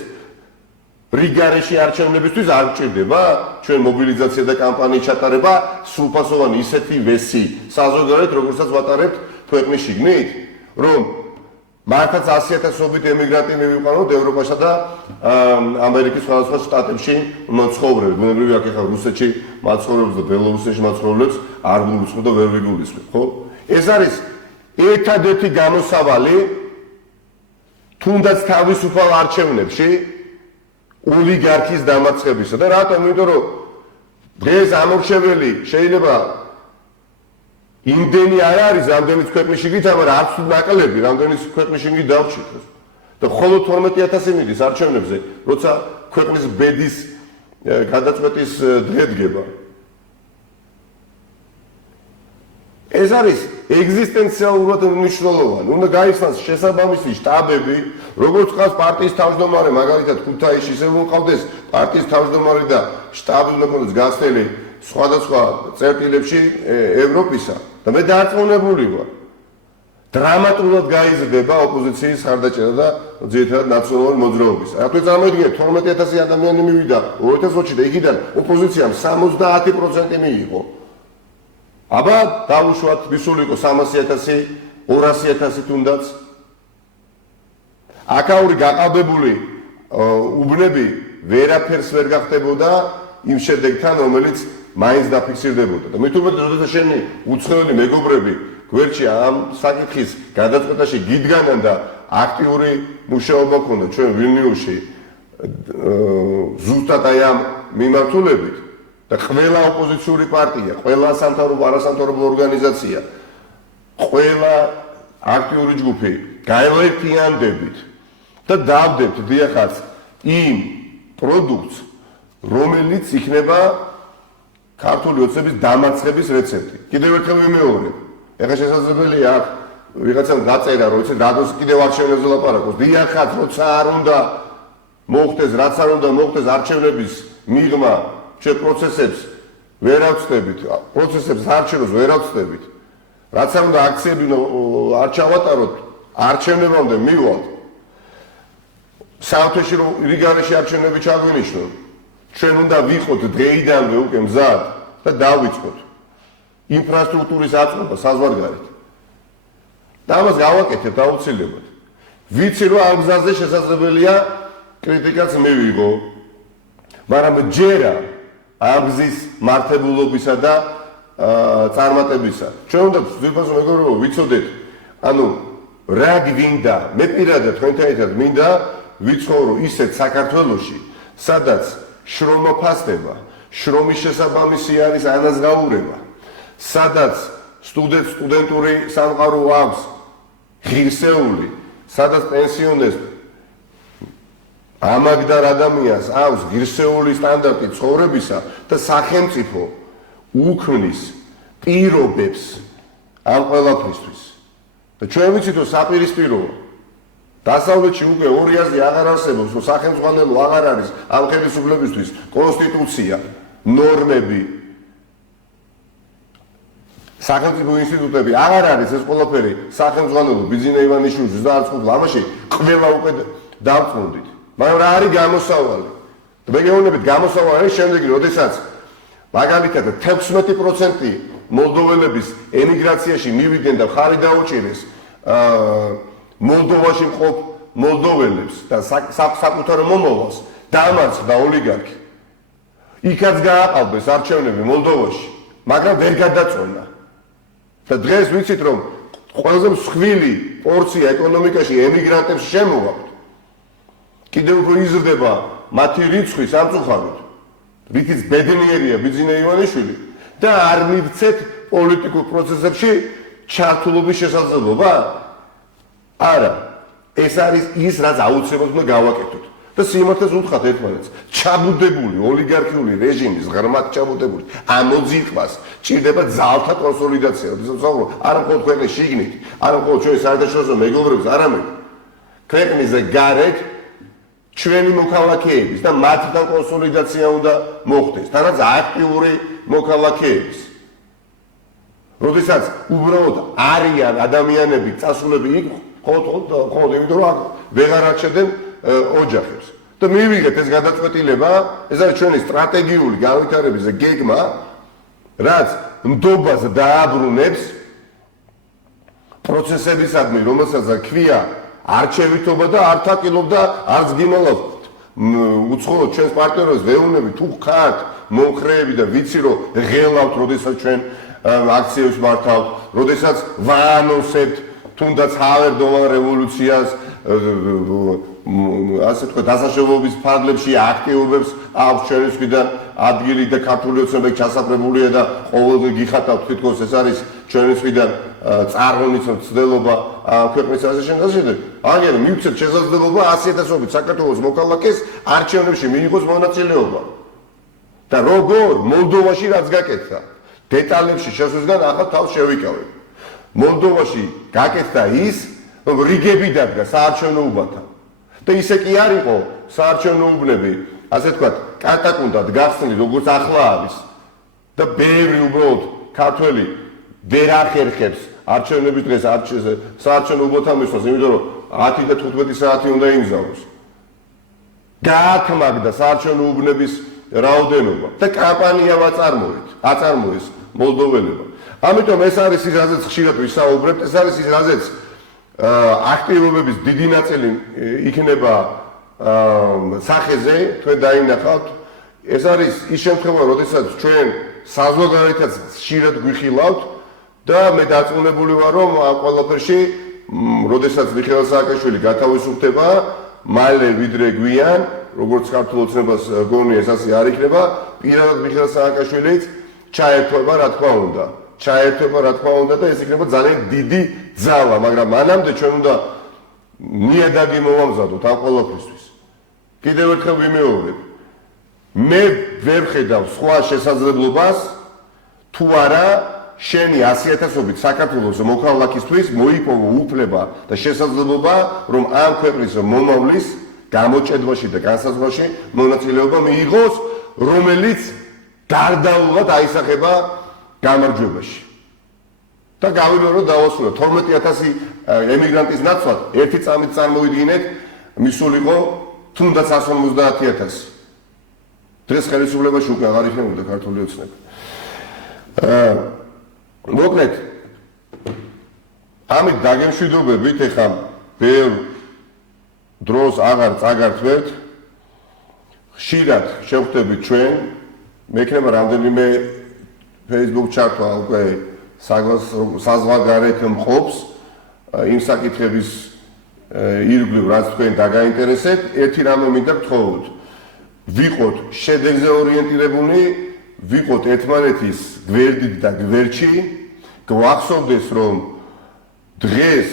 რიგარეში არჩევნებისთვის არ გჭირდება ჩვენ მობილიზაცია და კამპანიის ჩატარება სრულფასოვანი ისეთი ვესი საზოგადოებრივ როგორცაც ვატარებთ ქვეყნის შიგნით, რომ მართლაც 100,000-ობით ემიგრანტი მივიყვანოთ ევროპასა და ამერიკის სხვადასხვა შტატებში მაცხოვრებს. ბუნებრივია აქ ახლა რუსეთში მაცხოვრებს და ბელორუსეთში მაცხოვრებს არ გულისხმობ და ვერ ვიგულისხმობ, ხო? ეს არის ერთადერთი გამოსავალი თუნდაც თავისუფალ არჩევნებში ოლიგარქის დამარცხებისა და რატომ? იმიტომ რომ დღეს ამორჩეველი შეიძლება იმდენი არ არის, რამდენიც ქვეყნის შიგნით, მაგრამ არც ნაკლები, რამდენიც ქვეყნის შიგნით დავჭირთ. და მხოლოდ 12000 მიდის არჩევნებზე, როცა ქვეყნის ბედის გადაწყვეტის დღე დგება. ეს არის ეგზისტენციალურად მნიშვნელოვანი. უნდა გაიხსნას შესაბამისი შტაბები, როგორც ყავს პარტიის თავმჯდომარე, მაგალითად ქუთაისში ისე მოყავდეს პარტიის თავმჯდომარე და შტაბი უნდა კონდეს გასწრებული სხვადასხვა წერტილებში ევროპისა და მე დარწმუნებული ვარ. დრამატულად გაიზრდება ოპოზიციის ხარდაჭერა და ძირითადად ნაციონალური მოძრაობის. რატო წარმოიდგინეთ 12000 ადამიანი მივიდა 2020-ში და იქიდან ოპოზიციამ 70% მიიღო. აბა დავუშვათ ვისულიყო 300.000, 200.000 თუნდაც. აკაური გაყალბებული უბნები ვერაფერს ვერ გახდებოდა იმ შედეგთან, რომელიც მაინც დაფიქსირდებოდა. და მით უმეტეს, როდესაც შენი უცხოელი მეგობრები გვერდში ამ საკითხის გადაწყვეტაში გიდგანან და აქტიური მუშაობა ქონდა ჩვენ ვილნიუსში ზუსტად აი ამ მიმართულებით და ყველა ოპოზიციური პარტია, ყველა სამთავრობო არასამთავრობო ორგანიზაცია, ყველა აქტიური ჯგუფი გაერთიანდებით და დავდებთ დიახაც იმ პროდუქტს, რომელიც იქნება ქართული ოცნების დამარცხების რეცეპტი. კიდევ ერთხელ ვიმეორებ. ეხლა შესაძლებელია აქ ვიღაცამ გაწერა, რომ იცი რადოს კიდევ არჩევნებზე ლაპარაკობს. დიახაც, როცა არ უნდა მოხდეს, რაც არ უნდა მოხდეს არჩევნების მიღმა, ჩვენ პროცესებს ვერ ავწდებით, პროცესებს არჩევნებს ვერ ავწდებით. რაც არ უნდა აქციები არ ჩავატაროთ, არჩევნებამდე მივალთ. საერთოში რომ რიგარეში არჩევნები ჩაგვინიშნონ, ჩვენ უნდა ვიყოთ დღეიდანვე უკვე მზად და დავიწყოთ ინფრასტრუქტურის აწყობა საზღვარგარეთ. და ამას გავაკეთებთ აუცილებლად. ვიცი რომ ამ გზაზე შესაძლებელია კრიტიკაც მივიღო, მაგრამ ჯერა ამ გზის მართებულობისა და წარმატებისა. ჩვენ უნდა ძირფასო მეგობრებო ვიცოდეთ, ანუ რა გვინდა, მე პირადად თქვენთან ერთად მინდა ვიცხოვრო ისეთ საქართველოში, სადაც შრომა ფასდება, შრომის შესაბამისი არის ანაზღაურება, სადაც სტუდენტური სამყარო აქვს ღირსეული, სადაც პენსიონერს ამაგდარ ადამიანს აქვს ღირსეული სტანდარტი ცხოვრებისა და სახელმწიფო უქმნის პირობებს ამ ყველაფრისთვის. და ჩვენ ვიცით, რომ საპირისპიროა დასავლეთში უკვე 200-ზე აღარ არსებობს, რომ სახელმწიფო აღარ არის ამ ხელისუფლებისთვის კონსტიტუცია, ნორმები, სახელმწიფო ინსტიტუტები აღარ არის ეს ყველაფერი სახელმწიფო ბიძინა ივანიშვილის და არც ყოფილა ამაში ყველა უკვე დავწუნდით. მაგრამ რა არის გამოსავალი? მე გეუბნებით გამოსავალი არის შემდეგი, როდესაც მაგალითად 16% მოლდოველების ემიგრაციაში მივიდნენ და ხარი დაუჭირეს მოლდოვაში მყოფ მოლდოველებს და საკუთარ მომავალს დამარცხდა ოლიგარქი. იქაც გააყალბეს არჩევნები მოლდოვაში, მაგრამ ვერ გადაწყვეტა. და დღეს ვიცით, რომ ყველაზე მსხვილი პორცია ეკონომიკაში ემიგრანტებს შემოაქვთ. კიდევ უფრო იზრდება მათი რიცხვი სამწუხაროდ, რითიც ბედნიერია ბიძინა ივანიშვილი და არ მივცეთ პოლიტიკურ პროცესებში ჩართულობის შესაძლებლობა? არა, ეს არის ის, რაც აუცილებლად უნდა გავაკეთოთ. და სიმართლეს უთხრათ ერთმანეთს, ჩაბუდებული ოლიგარქიული რეჟიმის ღრმად ჩაბუდებული ამოძიყვას ჭირდება ძალთა კონსოლიდაცია. არა მხოლოდ ქვეყნის შიგნით, არა მხოლოდ ჩვენი საერთაშორისო მეგობრების, არამედ ქვეყნის გარეთ ჩვენი მოქალაქეების და მათთან კონსოლიდაცია უნდა მოხდეს, თანაც აქტიური მოქალაქეების. როდესაც უბრალოდ არიან ადამიანები წასულები იქ, ხოლმე იმიტომ რომ ვეღარ არჩევდნენ ოჯახებს. და მივიღეთ ეს გადაწყვეტილება, ეს არის ჩვენი სტრატეგიული განვითარების გეგმა, რაც ნდობას დააბრუნებს პროცესებისადმი, რომელსაც ქვია არჩევითობა და არ თაკილობდა, არც გიმალავთ. უცხოოდ ჩვენს პარტნიორებს ვეუბნები, თუ ხართ მომხრეები და ვიცი რომ ღელავთ, როდესაც ჩვენ აქციებს მართავთ, როდესაც ვაანონსებთ თუნდაც ჰავერდოვან რევოლუციას, ასე თქვა დასაშებობის ფარგლებში აქტიობებს აქვს ჩვენისგან ადგილი და ქართული ოცნებები ჩასაფრებულია და ყოველდღე გიხატავთ, თითქოს ეს არის ჩვენი წვიდან წარღონის მცდელობა ქვეყნის აზერბაიჯანში, აგერ მივცეთ შესაძლებლობა 100,000-ობით საქართველოს მოქალაქეს არჩევნებში მიიღოს მონაწილეობა. და როგორ მოლდოვაში რაც გაკეთდა, დეტალებში შესვლისგან ახლა თავს შევიკავებ. მოლდოვაში გაკეთდა ის, რომ რიგები დადგა საარჩევნო უბანთან. და ისე კი არ იყო საარჩევნო უბნები, ასე ვთქვათ, კატაკუნდად გახსნილი, როგორც ახლა არის. და ბევრი უბრალოდ ქართველი ვერ ახერხებს არჩევნების დღეს საარჩევნო უბანთან მისვლას, იმიტომ რომ 10 და 15 საათი უნდა იმგზავროს. გაათმაგდა საარჩევნო უბნების რაოდენობა და კამპანია აწარმოეს მოლდოველებმა. ამიტომ ეს არის ის, რაზეც ხშირად ვისაუბრებთ, ეს არის ის, რაზეც აქტივობების დიდი ნაწილი იქნება სახეზე, თქვენ დაინახავთ. ეს არის ის შემთხვევა, როდესაც ჩვენ საზოგადოებაც ხშირად გვიხილავთ და მე დარწმუნებული ვარ, რომ ამ ყველაფერში, როდესაც მიხეილ სააკაშვილი გათავისუფლდება, მალე ვიდრე გვიან, როგორც ქართულ ოცნებას გონია, ეს ასე არ იქნება, პირადად მიხეილ სააკაშვილიც ჩაერთვება, რა თქმა უნდა, და ეს იქნება ძალიან დიდი ძალა, მაგრამ მანამდე ჩვენ უნდა ნიადაგი მოვამზადოთ ამ ყველაფრისთვის. კიდევ ერთხელ ვიმეორებ, მე ვერ ხედავ სხვა შესაძლებლობას თუ არა შენი 100,000-ობით საქართველოს მოქალაქისთვის მოიპოვო უფლება და შესაძლებლობა, რომ ამ ქვეყნის მომავლის გამოჭედვაში და განსაზღვრაში მონაწილეობა მიიღოს, რომელიც გარდაულად აისახება გამარჯვებაში. და გავიმეორო დავასრულო 12,000 ემიგრანტის ნაცვლად ერთი წამით წარმოვიდგინეთ, მისულიყო თუნდაც 150,000. დღეს ხელისუფლებაში უკვე აღარ იქნებოდა ქართული ოცნება. მოკლედ, ამით დაგემშვიდობებით, ეხლა ბევრ დროს აღარ წაგართვებთ, ხშირად შევხვდებით ჩვენ, მე იქნება რამდენიმე Facebook ჩართვა უკვე საზღვარგარეთ მყოფს იმ საკითხების ირგვლივ, რაც თქვენ დაგაინტერესებთ, ერთი რამე მინდა გთხოვოთ. ვიყოთ შედეგზე ორიენტირებული, ვიყოთ ერთმანეთის გვერდით და გვერდში, გვახსოვდეს, რომ დღეს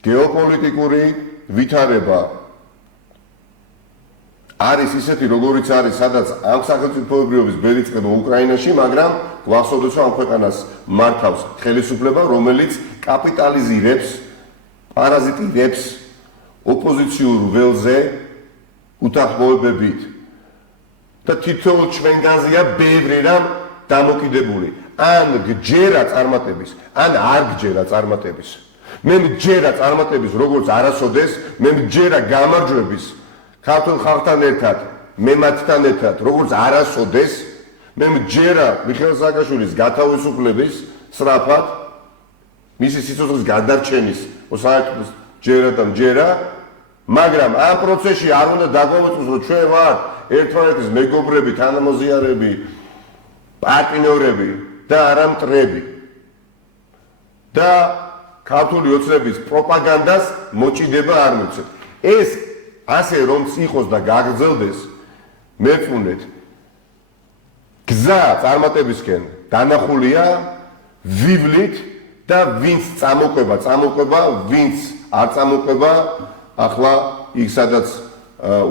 გეოპოლიტიკური ვითარება არის ისეთი, როგორიც არის, სადაც ამ სახელმწიფოებრიობის ბედი წყება უკრაინაში, მაგრამ გვახსოვდეს, რომ ამ ქვეყანას მართავს ხელისუფლება, რომელიც კაპიტალიზირებს, პარაზიტირებს ოპოზიციურ ველზე უთანხმოებებით. და თითოეულ ჩვენგანზეა ბევრი რამ დამოკიდებული. ან გჯერა წარმატების, ან არ გჯერა წარმატების. მე მჯერა წარმატების, როგორც არასოდეს, მე მჯერა გამარჯვების ქართულ ხალხთან ერთად, მე მათთან ერთად, როგორც არასოდეს, მე მჯერა მიხეილ სააკაშვილის გათავისუფლების სწრაფად, მისი სიცოცხლის გადარჩენის საერთოდ ჯერა და მჯერა, მაგრამ ამ პროცესში არ უნდა დაგვეწყოს, რომ ჩვენ ვართ ერთმანეთის მეგობრები, თანამოაზრეები, პარტნიორები და არა მტრები. და ქართული ოცნების პროპაგანდას მოჭიდება არ მიცეთ. ეს ასე რომ იყოს და გაგრძელდეს, მეწუნეთ. გზა წარმატებისკენ დანახულია ვივლით და ვინც წამოყვება, ვინც არ წამოყვება, ახლა იქ სადაც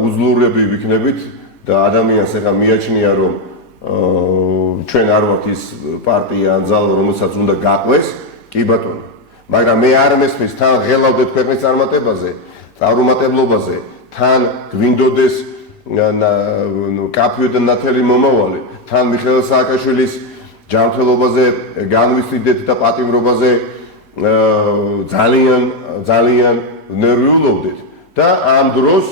უძლურები ვიქნებით და ადამიანს ეხლა მიაჩნია, რომ ჩვენ არ ვართ ის პარტია ან ძალა, რომელსაც უნდა გაყვეს, კი ბატონო. მაგრამ მე არ მესმის თან ღელავდეთ ქვეყნის წარმატებაზე, წარუმატებლობაზე, თან გვინდოდეს კაფიო და ნათელი მომავალი, თან მიხეილ სააკაშვილის ჯანმრთელობაზე განვისდით და პატიმრობაზე ძალიან ნერვიულობდით და ამ დროს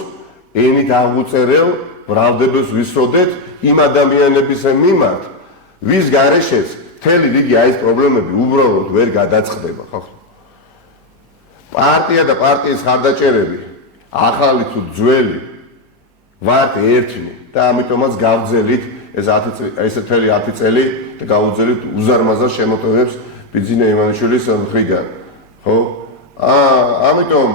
ენით აღუწერელ ბრალდებებს ვისროდეთ იმ ადამიანების მიმართ, ვის გარეშეც მთელი რიგი ეს პრობლემები უბრალოდ ვერ გადაწყდება, ხო? პარტია და პარტიის ხარდაჭერები, ახალი თუ ძველი, ვართ ერთნი და ამიტომაც გავძელით ეს მთელი 10 წელი და გავუძელით უზარმაზარ შემოტევებს ბიძინა ივანიშვილის მხრიდან, ხო? ამიტომ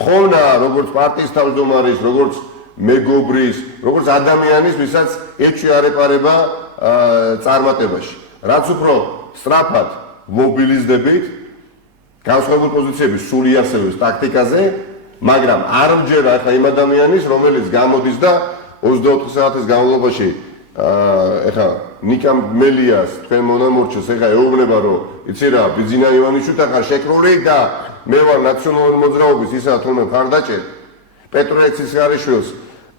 თხოვნა როგორც პარტიის თავმჯდომარის, როგორც მეგობრის, როგორც ადამიანის, ვისაც ეჭვი არ ეპარება წარმატებაში. რაც უფრო სწრაფად მობილიზდებით განსხვავებული პოზიციების სული არსებობს ტაქტიკაზე, მაგრამ არ მჯერა ახლა იმ ადამიანის, რომელიც გამოდის და 24 საათის განმავლობაში ეხა ნიკა მელიას თქვენ მონამორჩეს ეხა ეუბნება რომ იცი რა ბიძინა ივანიშვილთან ხარ შეკრული და მე ვარ ნაციონალური მოძრაობის ისა თუნდაც ხარდაჭერ პეტროეცის გარიშვილს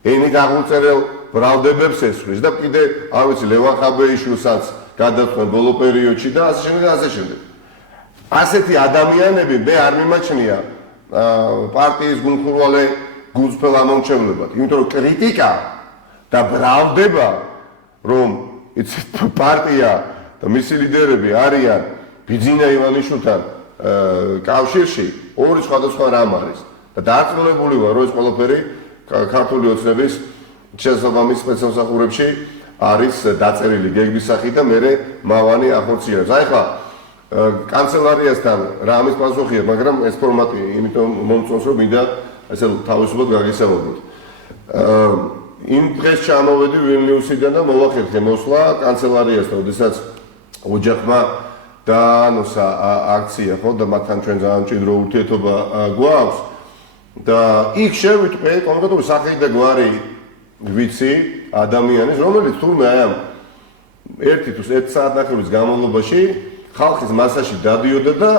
ენი გაღუწერელ ბრალდებებს ესვრის და კიდე არ ვიცი ლევან ხაბეიშვილსაც გადაწყვეტ ბოლო პერიოდში და ასე შემდეგ და ასე შემდეგ ასეთი ადამიანები მე არ მიმაჩნია პარტიის გულმხურვალე გულწრფელ ამომრჩევლებად იმიტომ რომ კრიტიკა და ბრალდება რომ იცით პარტია და მისი ლიდერები არიან ბიძინა ივანიშვილთან კავშირში ორი სხვადასხვა რამ არის და დარწმუნებული ვარ რომ ეს ყველაფერი ქართული ოცნების შესაბამის სპეცსამსახურებში არის დაწერილი გეგმის სახით და მე მავანი ახორციელებს. აი ხა კანცელარიასთან რა ამის პასუხია, მაგრამ ეს ფორმატი იმიტომ მომწონს რომ მინდა ესე თავისუფლად გაგისაუბროთ. იმ დღეს ჩამოვედი ვილნიუსიდან და მოვახერხე მოსვლა კანცელარიასთან, როდესაც ოჯახმა დაანონსა აქცია ხო და მათთან ჩვენ ძალიან მჭიდრო ურთიერთობა გვაქვს და იქ შევიტყვე კონკრეტული სახელი და გვარი ვიცი ადამიანის, რომელიც თურმე აი ამ 1 საათნახევრის განმავლობაში ხალხის მასაში დადიოდა და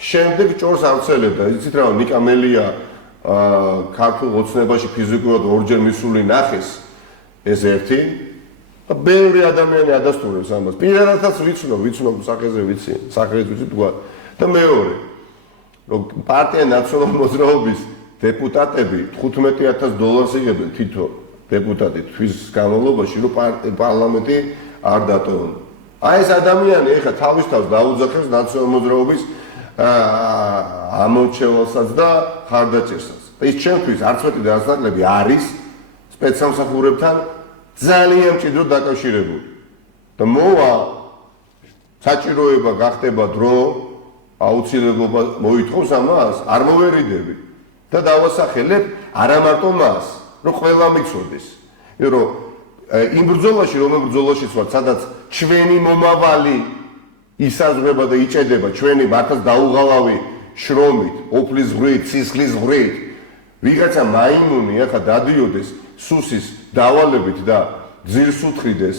შემდეგ ჭორს ავრცელებდა. იცით რა, ნიკა მელია ქართულ ოცნებაში ფიზიკურად ორჯერ მისული ნახეს ეს ერთი და ბევრი ადამიანი ადასტურებს ამას. პირველადაც ვიცნობ სახეზე ვიცი, სახელიც ვიცი თქვა და მეორე რომ პარტია ნაციონალური მოძრაობის დეპუტატები $15,000 იღებენ თითო დეპუტატი თვის განმავლობაში რომ პარლამენტი არ დატოვონ. აი ეს ადამიანი ეხლა თავის თავს დაუძახებს ნაციონალური მოძრაობის ამორჩევალსაც და ხარდაჭერსაც. ის ჩემთვის არც მეტი და არც ნაკლები არის სპეცსამსახურებთან ძალიან მჭიდროდ დაკავშირებული. და მოვა საჭიროება გახდება დრო, აუცილებლობა მოითხოვს ამას, არ მოვერიდები და დავასახელებ არა მარტო მას, რომ ყველა მიცოდეს. იმიტომ რომ იმ ბრძოლაში, რომელ ბრძოლაშიც ვარ, სადაც ჩვენი მომავალი ისაზღვრება და იჭედება ჩვენი მართლაც დაუღალავი შრომით, ოფლის ღვრით, სისხლის ღვრით, ვიღაცა მაიმუნი ახლა დადიოდეს სუსის დავალებით და ძირს უთხრიდეს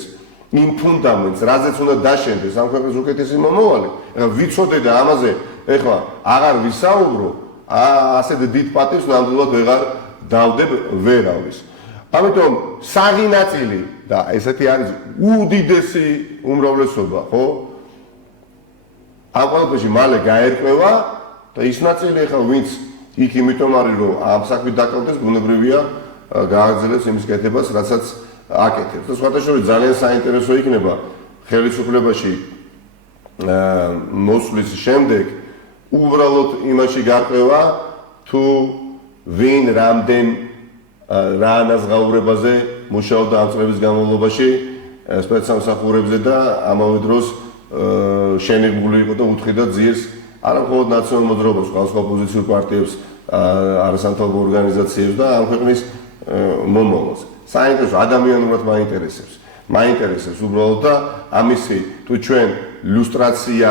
იმ ფუნდამენტს, რაზეც უნდა დაშენდეს ამ ქვეყნის უკეთესი მომავალი. ახლა ვიცოდე და ამაზე ახლა აღარ ვისაუბრო, ასეთ დიდ პატივს ნამდვილად ვეღარ დავდებ ვერავის. ამიტომ საღი ნაწილი და ესეთი არის უდიდესი უმრავლესობა, ხო? ამ ყველაფერში მალე გაერკვევა და ის ნაწილი ახლა ვინც იქ იმიტომ არის რომ ამ საქმით დაკავდეს, ბუნებრივია გააგრძელებს იმის კეთებას, რასაც აკეთებს. და სხვადასხვა ძალიან საინტერესო იქნება ხელისუფლებაში მოსვლის შემდეგ უბრალოდ იმაში გარკვევა თუ ვინ რამდენ რა ანაზღაურებაზე მუშაობდა ამ წლების განმავლობაში სპეცსამსახურებზე და ამავე დროს შენიღებული იყო და უთხრიდა ძიეს არა მხოლოდ ნაციონალურ მოძრაობას, სხვადასხვა ოპოზიციურ პარტიებს, არასამთავრობო ორგანიზაციებს და ამ ქვეყნის მომავალს. საინტერესო ადამიანურად მაინტერესებს უბრალოდ და ამისი თუ ჩვენ ლუსტრაცია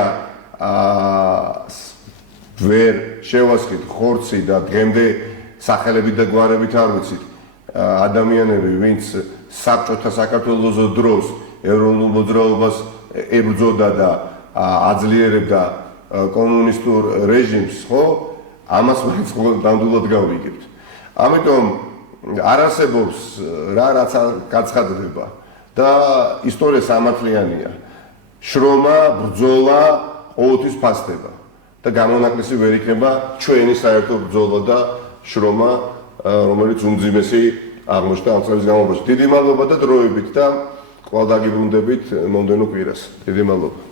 ვერ შევასხით ხორცი და დღემდე სახელებით და გვარებით არ ვიცით ადამიანები, ვინც საბჭოთა საქართველოს დროს ეროვნულ მოძრაობას ებრძოდა და აძლიერებდა კომუნისტურ რეჟიმს, ხო? ამას მაინც ნამდვილად გავიგებთ. ამიტომ არ არსებობს რაც გაცხადდება და ისტორია სამართლიანია. შრომა, ბრძოლა ყოველთვის ფასდება და გამონაკლისი ვერ იქნება ჩვენი საერთო ბრძოლა და შრომა, რომელიც უმძიმესი აღმოჩნდა ამ წლების განმავლობაში. დიდი მადლობა და დროებით და კვლავ დაგიბრუნდებით მომდევნო კვირას. დიდი მადლობა.